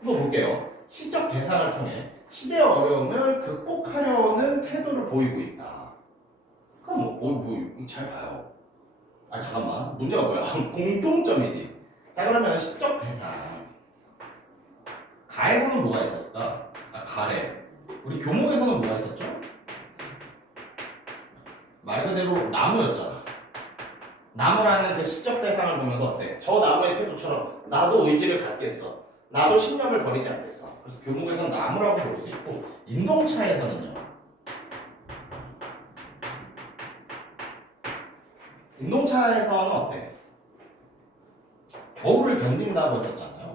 한번 볼게요. 시적 대상을 통해 시대의 어려움을 극복하려는 태도를 보이고 있다. 그럼 잘 봐요. 아 잠깐만. 문제가 뭐야? 공통점이지. 자 그러면 시적 대상. 가에서는 뭐가 있었을까? 아 가래. 우리 교목에서는 뭐가 있었죠? 말 그대로 나무였잖아. 나무라는 그 시적 대상을 보면서 어때? 저 나무의 태도처럼 나도 의지를 갖겠어. 나도 신념을 버리지 않겠어. 그래서 교목에서는 나무라고 볼 수 있고 인동차에서는요. 인동차에서는 어때? 겨울을 견딘다고 했었잖아요.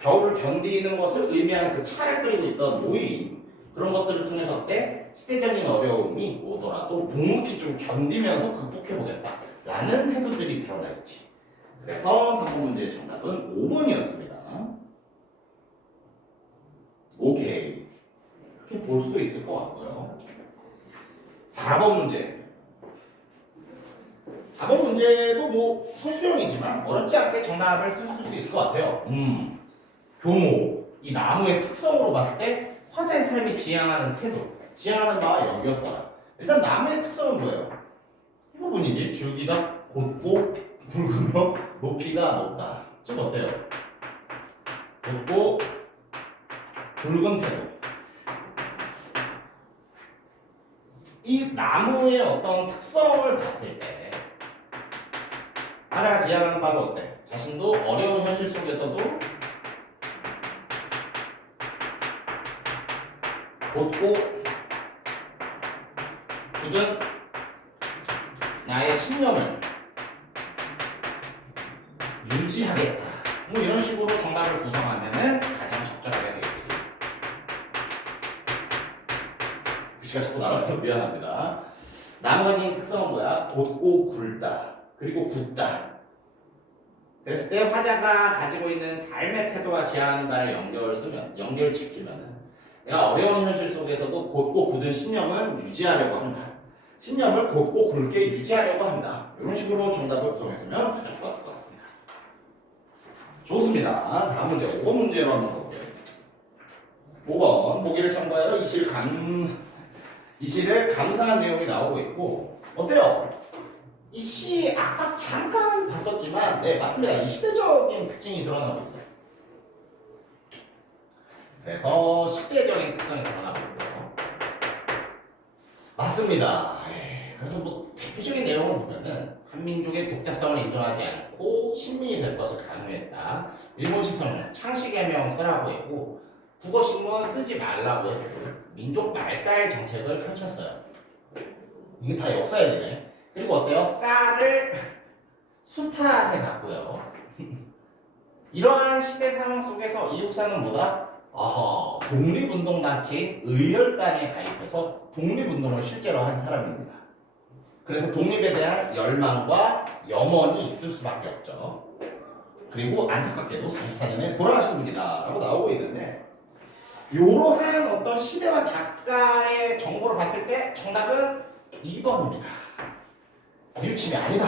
겨울을 견디는 것을 의미하는 그 차를 끌고 있던 노인 그런 것들을 통해서 어때? 시대적인 어려움이 오더라도 묵묵히 좀 견디면서 극복해보겠다 라는 태도들이 드러나 있지. 그래서 3번 문제의 정답은 5번이었습니다. 오케이. 이렇게 볼 수 있을 것 같고요. 4번 문제. 4번 문제도 뭐 소수형이지만 어렵지 않게 정답을 쓸 수 있을 것 같아요. 교목, 이 나무의 특성으로 봤을 때 화자의 삶이 지향하는 태도, 지향하는 바와 연결 써라. 일단 나무의 특성은 뭐예요? 이 부분이지. 줄기가 곧고 굵으며 높이가 높다. 좀 어때요? 곧고 굵은 태도. 이 나무의 어떤 특성을 봤을 때 화자가 지향하는 바가 어때? 자신도 어려운 현실 속에서도 곧고 굳은 나의 신념을 유지하겠다. 뭐 이런 식으로 정답을 구성하면은 가장 적절하게 되겠지. 글씨가 자꾸 날아가서 미안합니다. 나무가 지닌 특성은 뭐야? 곧고 굵다. 그리고 굳다. 그랬을 때 화자가 가지고 있는 삶의 태도와 지향하는 바를 연결시키면은 내가 어려운 현실 속에서도 곧고 굳은 신념을 유지하려고 한다. 신념을 곧고 굵게 유지하려고 한다. 이런 식으로 정답을 구성했으면 가장 좋았을 것 같습니다. 좋습니다. 다음 문제 5번 문제로 한번 가볼게요. 5번 보기를 참고하여 이 시를 감상한 내용이 나오고 있고 어때요? 이 시 아까 잠깐 봤었지만 네 맞습니다. 이 시대적인 특징이 드러나고 있어요. 그래서 시대적인 특성이 드러나고 있고요. 맞습니다. 그래서 뭐 대표적인 내용을 보면은 한민족의 독자성을 인정하지 않고 신민이 될 것을 강요했다. 일본 시성은 창씨개명 쓰라고 했고 국어신문 쓰지 말라고 했고 민족 말살 정책을 펼쳤어요. 이게 다 역사 얘기네. 그리고 어때요? 쌀을 수탈해 갔고요. 이러한 시대 상황 속에서 이육사는 뭐다? 독립운동단체인 의열단에 가입해서 독립운동을 실제로 한 사람입니다. 그래서 독립에 대한 열망과 염원이 있을 수밖에 없죠. 그리고 안타깝게도 44년에 돌아가신 분이다 라고 나오고 있는데 이러한 어떤 시대와 작가의 정보를 봤을 때 정답은 2번입니다. 뉘우침이 아니다.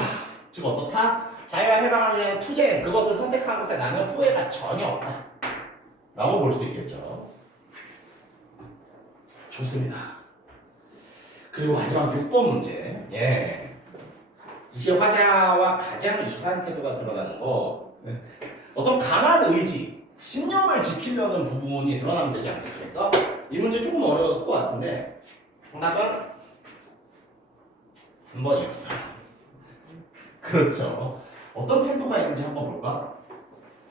즉 어떻다? 자유와 해방을 위한 투쟁 그것을 선택한 것에 나는 후회가 전혀 없다 라고 볼 수 있겠죠. 좋습니다. 그리고 마지막 6번 문제. 이 시의 화자와 가장 유사한 태도가 드러나는 거 어떤 강한 의지, 신념을 지키려는 부분이 드러나면 되지 않겠습니까? 이 문제 조금 어려웠을 것 같은데 정답은 3번이었어요. 그렇죠. 어떤 태도가 있는지 한번 볼까?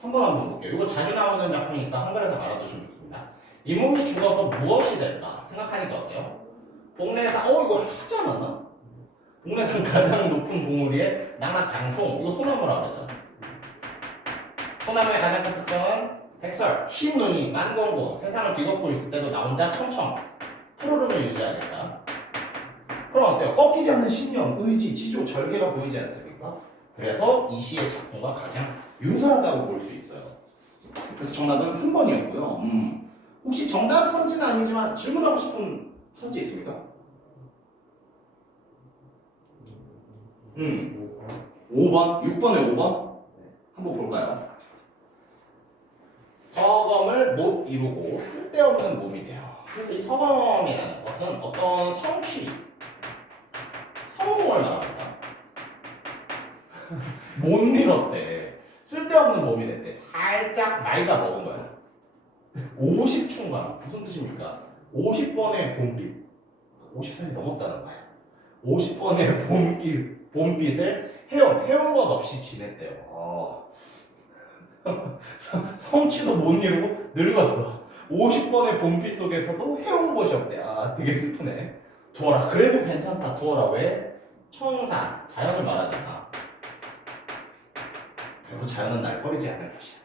3번 한번 볼게요. 이거 자주 나오는 작품이니까 한글에서 알아두시면 좋습니다. 이 몸이 죽어서 무엇이 될까? 생각하니까 어때요? 복례상, 이거 하지 않았나? 복례상 가장 높은 봉우리에 낙낙장송, 이거 소나무라고 그랬잖아. 소나무의 가장 큰 특성은 백설, 흰 눈이 만공고, 세상을 뒤덮고 있을 때도 나 혼자 청청, 푸르름을 유지하겠다. 그럼 어때요? 꺾이지 않는 신념, 의지, 지조, 절개가 보이지 않습니까? 그래서 이 시의 작품과 가장 유사하다고 볼 수 있어요. 그래서 정답은 3번이었고요. 혹시 정답 선지는 아니지만 질문하고 싶은 선지 있습니까? 5번? 6번에 5번? 한번 볼까요? 서검을 못 이루고 쓸데없는 몸이 돼요. 그래서 이 서검이라는 것은 어떤 성취, 성공을 말합니다. 못 이뤘대. 쓸데없는 몸이 됐대. 살짝 나이가 먹은 거야. 50충만 무슨 뜻입니까? 50번의 봄빛 50살이 넘었다는 거야. 50번의 봄길 봄빛을 해온 것 없이 지냈대요. 성취도 못 이루고 늙었어. 50번의 봄빛 속에서도 해온 것이 없대. 아, 되게 슬프네. 두어라. 그래도 괜찮다. 두어라. 왜? 청산, 자연을 말하잖아. 그래도 자연은 날 버리지 않을 것이야.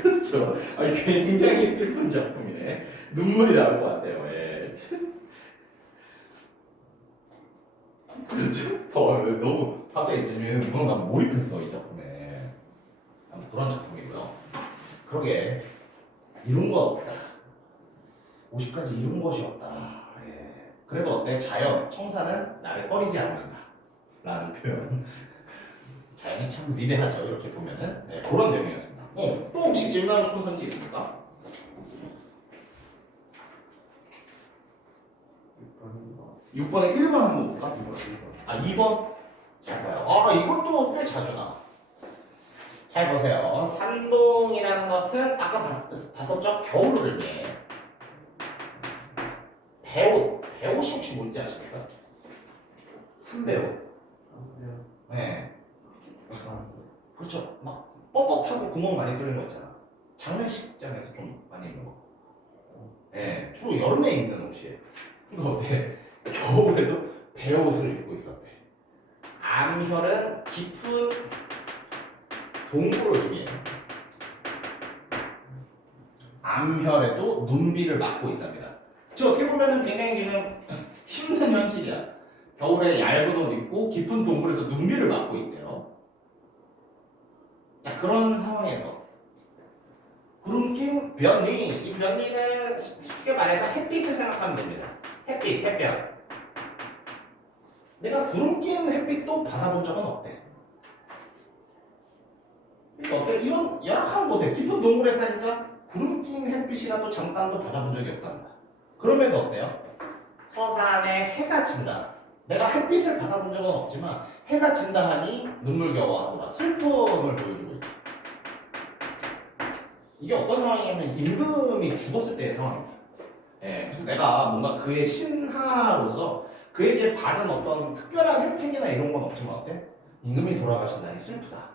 그렇죠. 아니, 굉장히 슬픈 작품이네. 눈물이 나올 것 같아요. 예. 그렇죠. 너무 갑자기 지금 뭔가 몰입했어 이 작품에. 아무튼 그런 작품이고요. 그러게 이룬 것 없다. 50까지 이룬 것이 없다. 예. 그래도 어때? 자연, 청사는 나를 꺼리지 않는다. 라는 표현. 자연이 참 위대하죠. 이렇게 보면은. 네, 그런 내용이었습니다. 또 혹시 질문하고 싶은 선지 있습니까? 6번에 1번 한번 볼까? 2번? 잘 봐요. 이것도 꽤 자주 나와. 잘 보세요. 산동이라는 것은 아까 봤었죠? 겨울을 의미해. 배옷이 혹시 뭔지 아십니까? 삼배옷. 네. 그렇죠. 막 뻣뻣하고 구멍 많이 뚫린 거 있잖아. 장례식장에서 좀 많이 입는 거. 네. 주로 여름에 입는 옷이에요. 근데 어때? 겨울에도 배옷을 입고 있었대. 암혈은 깊은 동굴을 의미해요. 암혈에도 눈비를 맞고 있답니다. 지금 어떻게 보면은 굉장히 지금 힘든 현실이야. 겨울에 얇은 옷 입고 깊은 동굴에서 눈비를 맞고 있대요. 자, 그런 상황에서 구름낀 변리, 이 변리는 쉽게 말해서 햇빛을 생각하면 됩니다. 햇빛. 내가 구름 낀 햇빛도 받아본 적은 없대. 그러니까 어때? 이런 열악한 곳에 깊은 동굴에 사니까 구름 낀 햇빛이라도 잠깐도 받아본 적이 없단다. 그러면 어때요? 서산에 해가 진다. 내가 햇빛을 받아본 적은 없지만 해가 진다 하니 눈물겨워하노라. 슬픔을 보여주고 있죠. 이게 어떤 상황이냐면 임금이 죽었을 때의 상황입니다. 그래서 내가 뭔가 그의 신하로서 그에게 받은 어떤 특별한 혜택이나 이런 건 없지만 어때? 임금이 돌아가신다니 슬프다.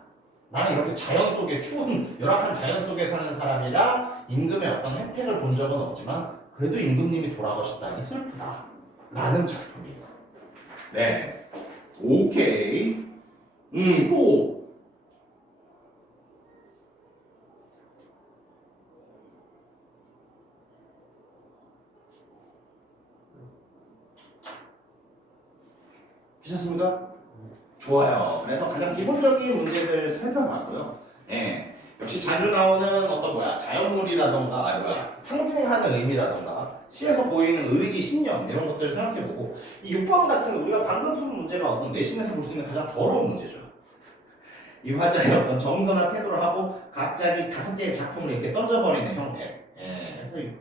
나는 이렇게 자연 속에 추운 열악한 자연 속에 사는 사람이라 임금의 어떤 혜택을 본 적은 없지만 그래도 임금님이 돌아가셨다니 슬프다. 라는 작품이에요. 네. 오케이. 또. 괜찮습니까? 좋아요. 그래서 가장 기본적인 문제들 살펴봤고요. 역시 자주 나오는 자연물이라던가, 상징하는 의미라던가, 시에서 보이는 의지, 신념 이런 것들을 생각해보고 이 6번 같은 우리가 방금 푼 문제가 어떤 내신에서 볼 수 있는 가장 더러운 문제죠. 이 화자의 어떤 정서나 태도를 하고 갑자기 5개의 작품을 이렇게 던져버리는 형태. 그래서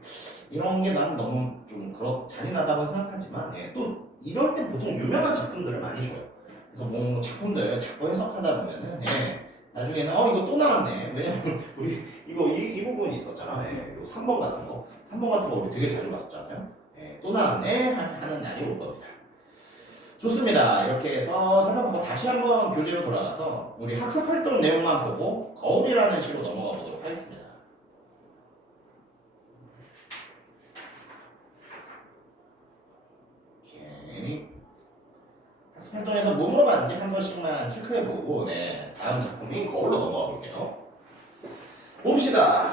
이런 게 난 너무 좀 잔인하다고 생각하지만 또 이럴 때 보통 유명한 작품들을 많이 줘요. 그래서 뭐 작품들 자꾸 해석하다 보면은 나중에는 이거 또 나왔네. 왜냐면 우리 이 부분이 있었잖아. 이거 3번 같은 거 우리 되게 자주 봤었잖아요. 또 나왔네 하는 날이 올 겁니다. 좋습니다. 이렇게 해서 살펴보고 다시 한번 교재로 돌아가서 우리 학습활동 내용만 보고 거울이라는 식으로 넘어가 보도록 하겠습니다. 오케이. 학습활동에서 뭐 물어봤는지 한 번씩만 체크해보고 다음 작품인 거울로 넘어가 볼게요. 봅시다.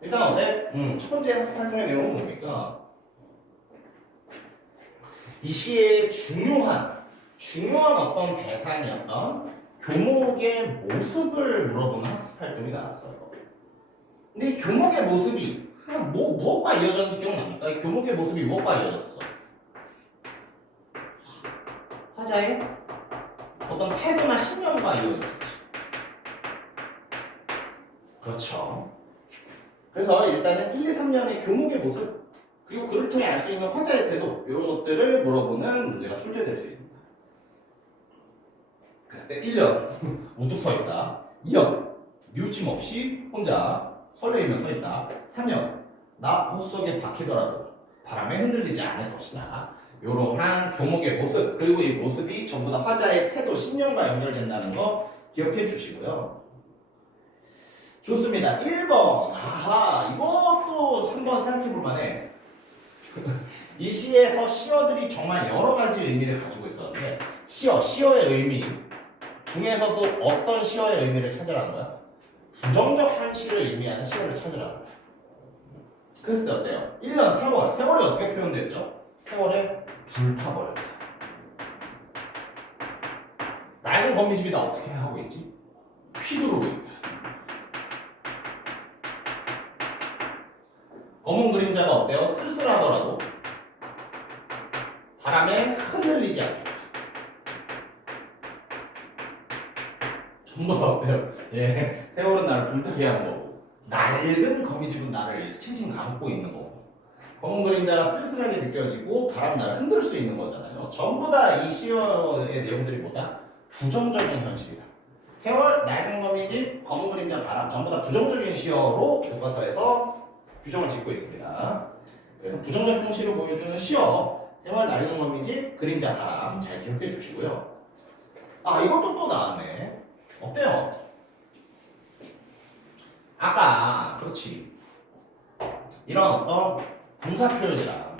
일단 어때? 첫 번째 학습활동의 내용은 뭡니까? 이 시의 중요한 어떤 대상이었던 교목의 모습을 물어보는 학습활동이 나왔어요. 근데 이 교목의 모습이 무엇과 이어졌는지 기억납니까? 이 교목의 모습이 무엇과 이어졌어? 화자의 어떤 태도나 신념과 이어졌었지. 그렇죠. 그래서 일단은 1, 2, 3년의 교목의 모습 그리고 그를 통해 알 수 있는 화자의 태도 이런 것들을 물어보는 문제가 출제될 수 있습니다. 그랬을 때 1년 우뚝 서 있다. 2년 뉘우침 없이 혼자 설레이며 서 있다. 3년 나 호수 속에 박히더라도 바람에 흔들리지 않을 것이다. 이러한 교목의 모습, 그리고 이 모습이 전부 다 화자의 태도, 신념과 연결된다는 거 기억해 주시고요. 좋습니다. 1번. 아하, 이것도 한번 생각해 볼 만해. 이 시에서 시어들이 정말 여러 가지 의미를 가지고 있었는데, 시어의 의미 중에서도 어떤 시어의 의미를 찾으라는 거야? 부정적 현실을 의미하는 시어를 찾으라는 거야. 그랬을 때 어때요? 1년 세월. 세월이 어떻게 표현됐죠? 세월에 불타버렸다. 낡은 거미집이 다 어떻게 하고 있지? 휘두르고 있다. 검은 그림자가 어때요? 쓸쓸하더라도 바람에 흔들리지 않겠다. 전부 다 어때요? 예, 세월은 나를 불타게 하는 거고, 낡은 거미집은 나를 칭칭 감고 있는 거고, 검은 그림자가 쓸쓸하게 느껴지고 바람 나를 흔들 수 있는 거잖아요. 전부 다 이 시어의 내용들이 뭐다? 부정적인 현실이다. 세월, 낡은 거미집, 검은 그림자, 바람 전부 다 부정적인 시어로 교과서에서 규정을 짓고 있습니다. 그래서 부정적 현실을 보여주는 시어, 세월, 낡은 거미집, 그림자, 바람 잘 기억해 주시고요. 아, 이것도 또 나왔네. 어때요? 아까 그렇지. 이런 어떤 동사 표현이랑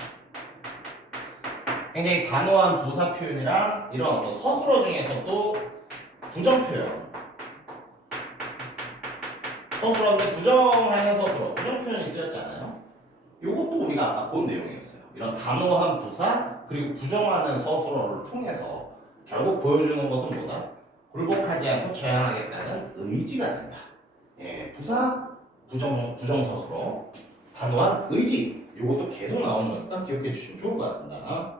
굉장히 단호한 부사 표현이랑 이런 어떤 서술어 중에서도 부정 표현. 서술어인데 부정하는 서술어, 부정 표현이 쓰였잖아요. 이것도 우리가 아까 본 내용이었어요. 이런 단호한 부사 그리고 부정하는 서술어를 통해서 결국 보여주는 것은 뭐다? 굴복하지 않고 저항하겠다는 의지가 된다. 예, 부사, 부정 서술어, 단호한 의지. 이것도 계속 나오는 거니까 기억해 주시면 좋을 것 같습니다.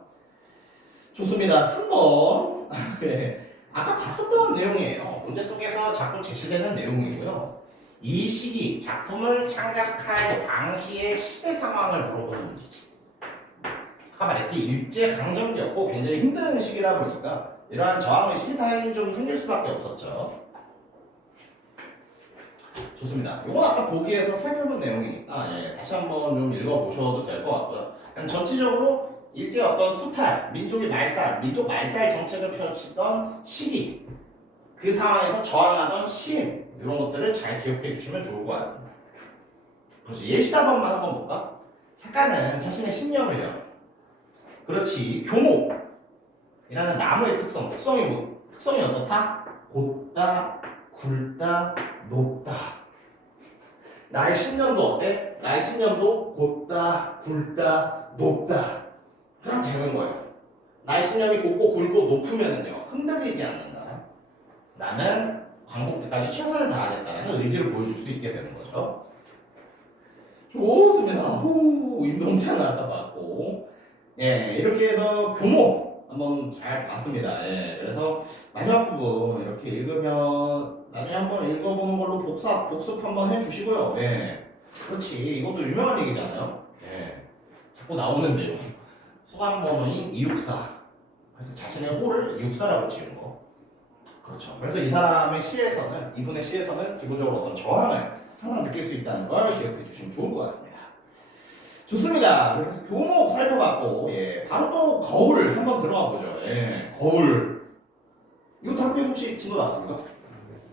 좋습니다. 3번. 네. 아까 봤었던 내용이에요. 문제 속에서 자꾸 제시되는 내용이고요. 이 시기, 작품을 창작할 당시의 시대 상황을 물어보는 문제지. 아까 말했지, 일제강점기였고 굉장히 힘든 시기다 보니까 이러한 저항의식이 당연히 좀 생길 수밖에 없었죠. 좋습니다. 이건 아까 보기에서 살펴본 내용이니까 예, 다시 한번 좀 읽어보셔도 될 것 같고요. 그럼 전체적으로 일제 어떤 수탈, 민족 말살 정책을 펼치던 시기, 그 상황에서 저항하던 시인 이런 것들을 잘 기억해 주시면 좋을 것 같습니다. 그렇지. 예시답안만 한번 볼까? 작가는 자신의 신념을요. 그렇지. 교목이라는 나무의 특성이 어떻다? 곧다, 굵다, 높다. 나의 신념도 어때? 나의 신념도 곧다, 굵다, 높다. 가 되는 거예요. 나의 신념이 곧고 굵고 높으면요 흔들리지 않는다. 나는 광복 때까지 최선을 다하겠다는 의지를 보여줄 수 있게 되는 거죠. 좋습니다. 임동찬 아까 봤고, 예, 이렇게 해서 교목 한번 잘 봤습니다. 예, 그래서 마지막 부분 이렇게 읽으면 나중에 한번 읽어보는 걸로 복습 한번 해주시고요. 예, 그렇지. 이것도 유명한 얘기잖아요. 예, 자꾸 나오는 내용. 수강번호인 이육사. 그래서 자신의 호를 이육사라고 지은 거. 그렇죠. 그래서 이 사람의 시에서는, 이분의 시에서는 기본적으로 어떤 저항을 항상 느낄 수 있다는 걸 기억해 주시면 좋을 것 같습니다. 좋습니다. 그래서 교목 살펴봤고, 예, 바로 또 거울 한번 들어가 보죠. 예, 거울. 이것도 학교에서 혹시 진도 나왔습니까?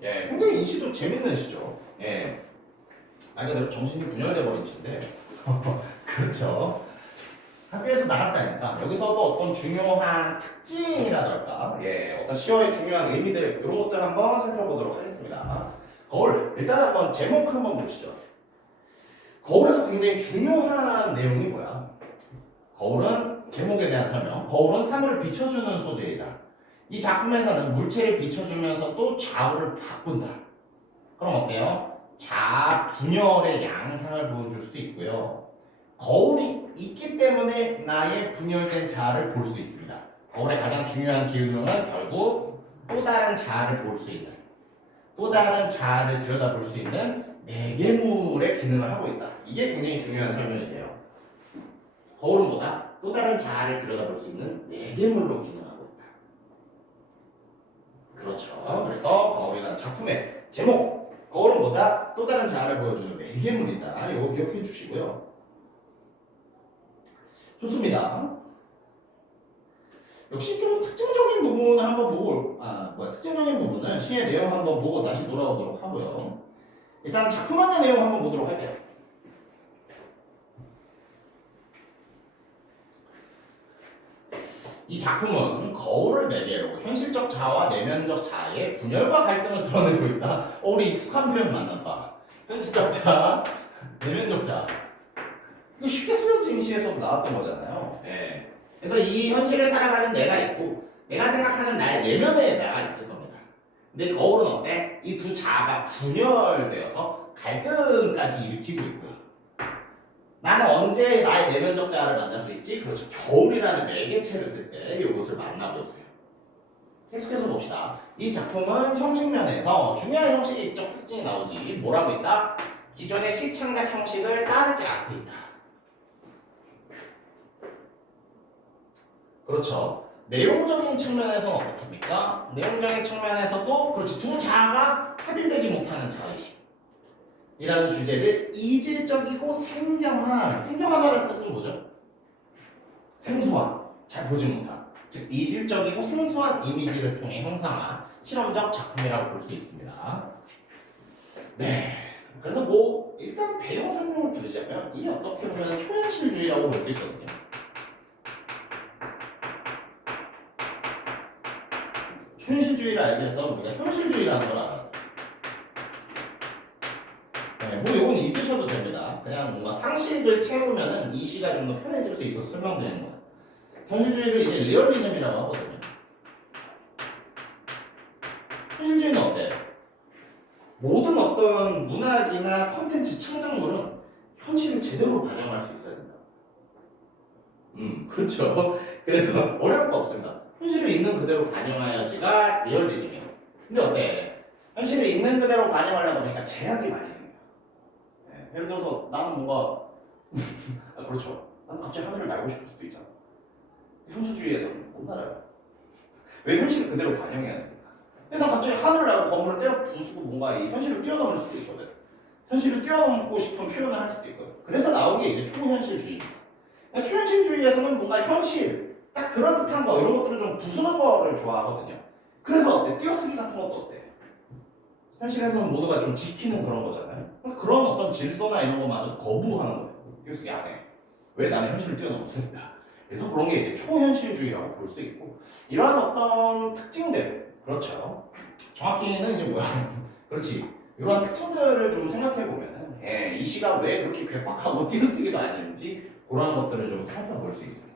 예, 굉장히 이 시도 재밌는 시죠. 예, 말 그대로 정신이 분열돼 버린 시인데, 그렇죠. 학교에서 나갔다니까 여기서도 어떤 중요한 특징이라던가 예, 어떤 시어의 중요한 의미들 이런 것들 한번 살펴보도록 하겠습니다. 거울 일단 한번 제목 한번 보시죠. 거울에서 굉장히 중요한 내용이 뭐야? 거울은 제목에 대한 설명. 거울은 사물을 비춰주는 소재이다. 이 작품에서는 물체를 비춰주면서도 좌우를 바꾼다. 그럼 어때요? 자아 분열의 양상을 보여줄 수 있고요. 거울이 있기 때문에 나의 분열된 자아를 볼 수 있습니다. 거울의 가장 중요한 기능은 결국 또 다른 자아를 볼 수 있는, 또 다른 자아를 들여다볼 수 있는 매개물의 기능을 하고 있다. 이게 굉장히 중요한 설명이 돼요. 거울은 뭐다? 또 다른 자아를 들여다볼 수 있는 매개물로 기능하고 있다. 그렇죠. 그래서 거울이라는 작품의 제목, 거울은 뭐다? 또 다른 자아를 보여주는 매개물이다. 이거 기억해 주시고요. 좋습니다. 역시 좀 특징적인 부분을 한번 보고 특징적인 부분은 시의 내용 한번 보고 다시 돌아오도록 하고요. 일단 작품 안의 내용 한번 보도록 할게요. 이 작품은 거울을 매개로 현실적 자아와 내면적 자아의 분열과 갈등을 드러내고 있다. 우리 익숙한 표현 만났다. 현실적 자아, 내면적 자아. 이거 쉽게 쓰여진 시에서도 나왔던 거잖아요. 예. 그래서 이 현실을 살아가는 내가 있고 내가 생각하는 나의 내면의 내가 있을 겁니다. 근데 거울은 어때? 이 두 자아가 분열되어서 갈등까지 일으키고 있고요. 나는 언제 나의 내면적 자아를 만날 수 있지? 그렇죠. 거울이라는 매개체를 쓸 때 이것을 만나고 있어요. 계속해서 봅시다. 이 작품은 형식면에서 중요한 형식적 특징이 나오지. 뭐라고 있다? 기존의 시창작 형식을 따르지 않고 있다. 그렇죠. 내용적인 측면에서는 어떻습니까? 내용적인 측면에서도 그렇지. 두 자아가 합일되지 못하는 자의식 이라는 주제를 이질적이고 생경하다는 뜻은 뭐죠? 생소한, 잘 보지 못한, 즉 이질적이고 생소한 이미지를 통해 형상한 실험적 작품이라고 볼 수 있습니다. 네, 그래서 뭐 일단 배경 설명을 드리자면 이게 어떻게 보면 초현실주의라고 볼 수 있거든요. 초현실주의를 알기 위해서 우리가 현실주의라는 걸 알아요. 뭐 요건 잊으셔도 됩니다. 그냥 뭔가 상식을 채우면은 이 시가 좀 더 편해질 수 있어서 설명드리는 거예요. 현실주의를 이제 리얼리즘이라고 하거든요. 현실주의는 어때요? 모든 어떤 문학이나 콘텐츠 창작물은 현실을 제대로 반영할 수 있어야 된다. 그렇죠. 그래서 어려울 거 없습니다. 현실을 있는 그대로 반영해야지가 리얼리즘이에요. 근데 어때? 현실을 있는 그대로 반영하려다 보니까 제약이 많이 생겨요. 예를 들어서 나는 뭔가 그렇죠. 나는 갑자기 하늘을 날고 싶을 수도 있잖아. 현실주의에서는 못 날아요. 왜 현실을 그대로 반영해야 됩니까? 근데 난 갑자기 하늘을 날고 건물을 때려 부수고 뭔가 이 현실을 뛰어넘을 수도 있거든. 현실을 뛰어넘고 싶은 표현을 할 수도 있거든. 그래서 나온 게 이제 초현실주의입니다. 초현실주의에서는 뭔가 현실, 딱 그럴듯한 거 이런 것들을 좀 부수는 거를 좋아하거든요. 그래서 어때? 띄어쓰기 같은 것도 어때? 현실에서는 모두가 좀 지키는 그런 거잖아요. 그런 어떤 질서나 이런 거마저 거부하는 거예요. 띄어쓰기 안 해. 왜? 나는 현실을 뛰어넘었습니다. 그래서 그런 게 이제 초현실주의라고 볼 수 있고 이러한 어떤 특징들 그렇죠. 정확히는 이제 뭐야? 그렇지. 이러한 특징들을 좀 생각해 보면은 이 시가 왜 그렇게 괴팍하고 띄어쓰기도 아닌지 그런 것들을 좀 살펴볼 수 있습니다.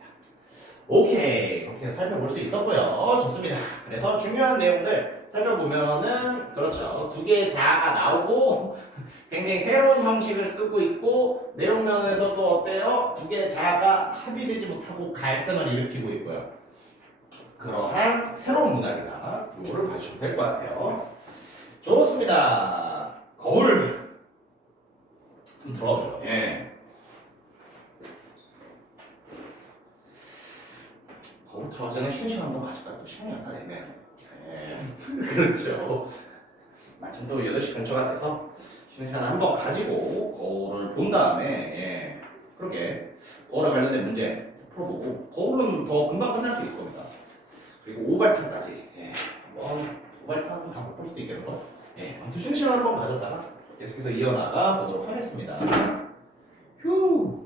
오케이, 그렇게 살펴볼 수 있었고요. 좋습니다. 그래서 중요한 내용들 살펴보면은 그렇죠. 두 개의 자아가 나오고 굉장히 새로운 형식을 쓰고 있고 내용면에서도 어때요? 두 개의 자아가 합의되지 못하고 갈등을 일으키고 있고요. 그러한 새로운 문학이다. 이거를 봐주시면 될 것 같아요. 좋습니다. 거울 한번 들어가 보죠. 거울 들어가기 전에 쉬는 시간 한번 가질까요? 또 시간이 약간 애매하네. 그렇죠. 마침 또 8시 근처가 돼서 쉬는 시간 한번 가지고 거울을 본 다음에 그렇게 거울에 관련된 문제 풀어보고 거울은 더 금방 끝날 수 있을 겁니다. 그리고 오발탄까지 한번 오발탄 한번 다 못 볼 수도 있겠네요. 아무튼 쉬는 시간 한번 가졌다가 계속해서 이어나가 보도록 하겠습니다. 휴.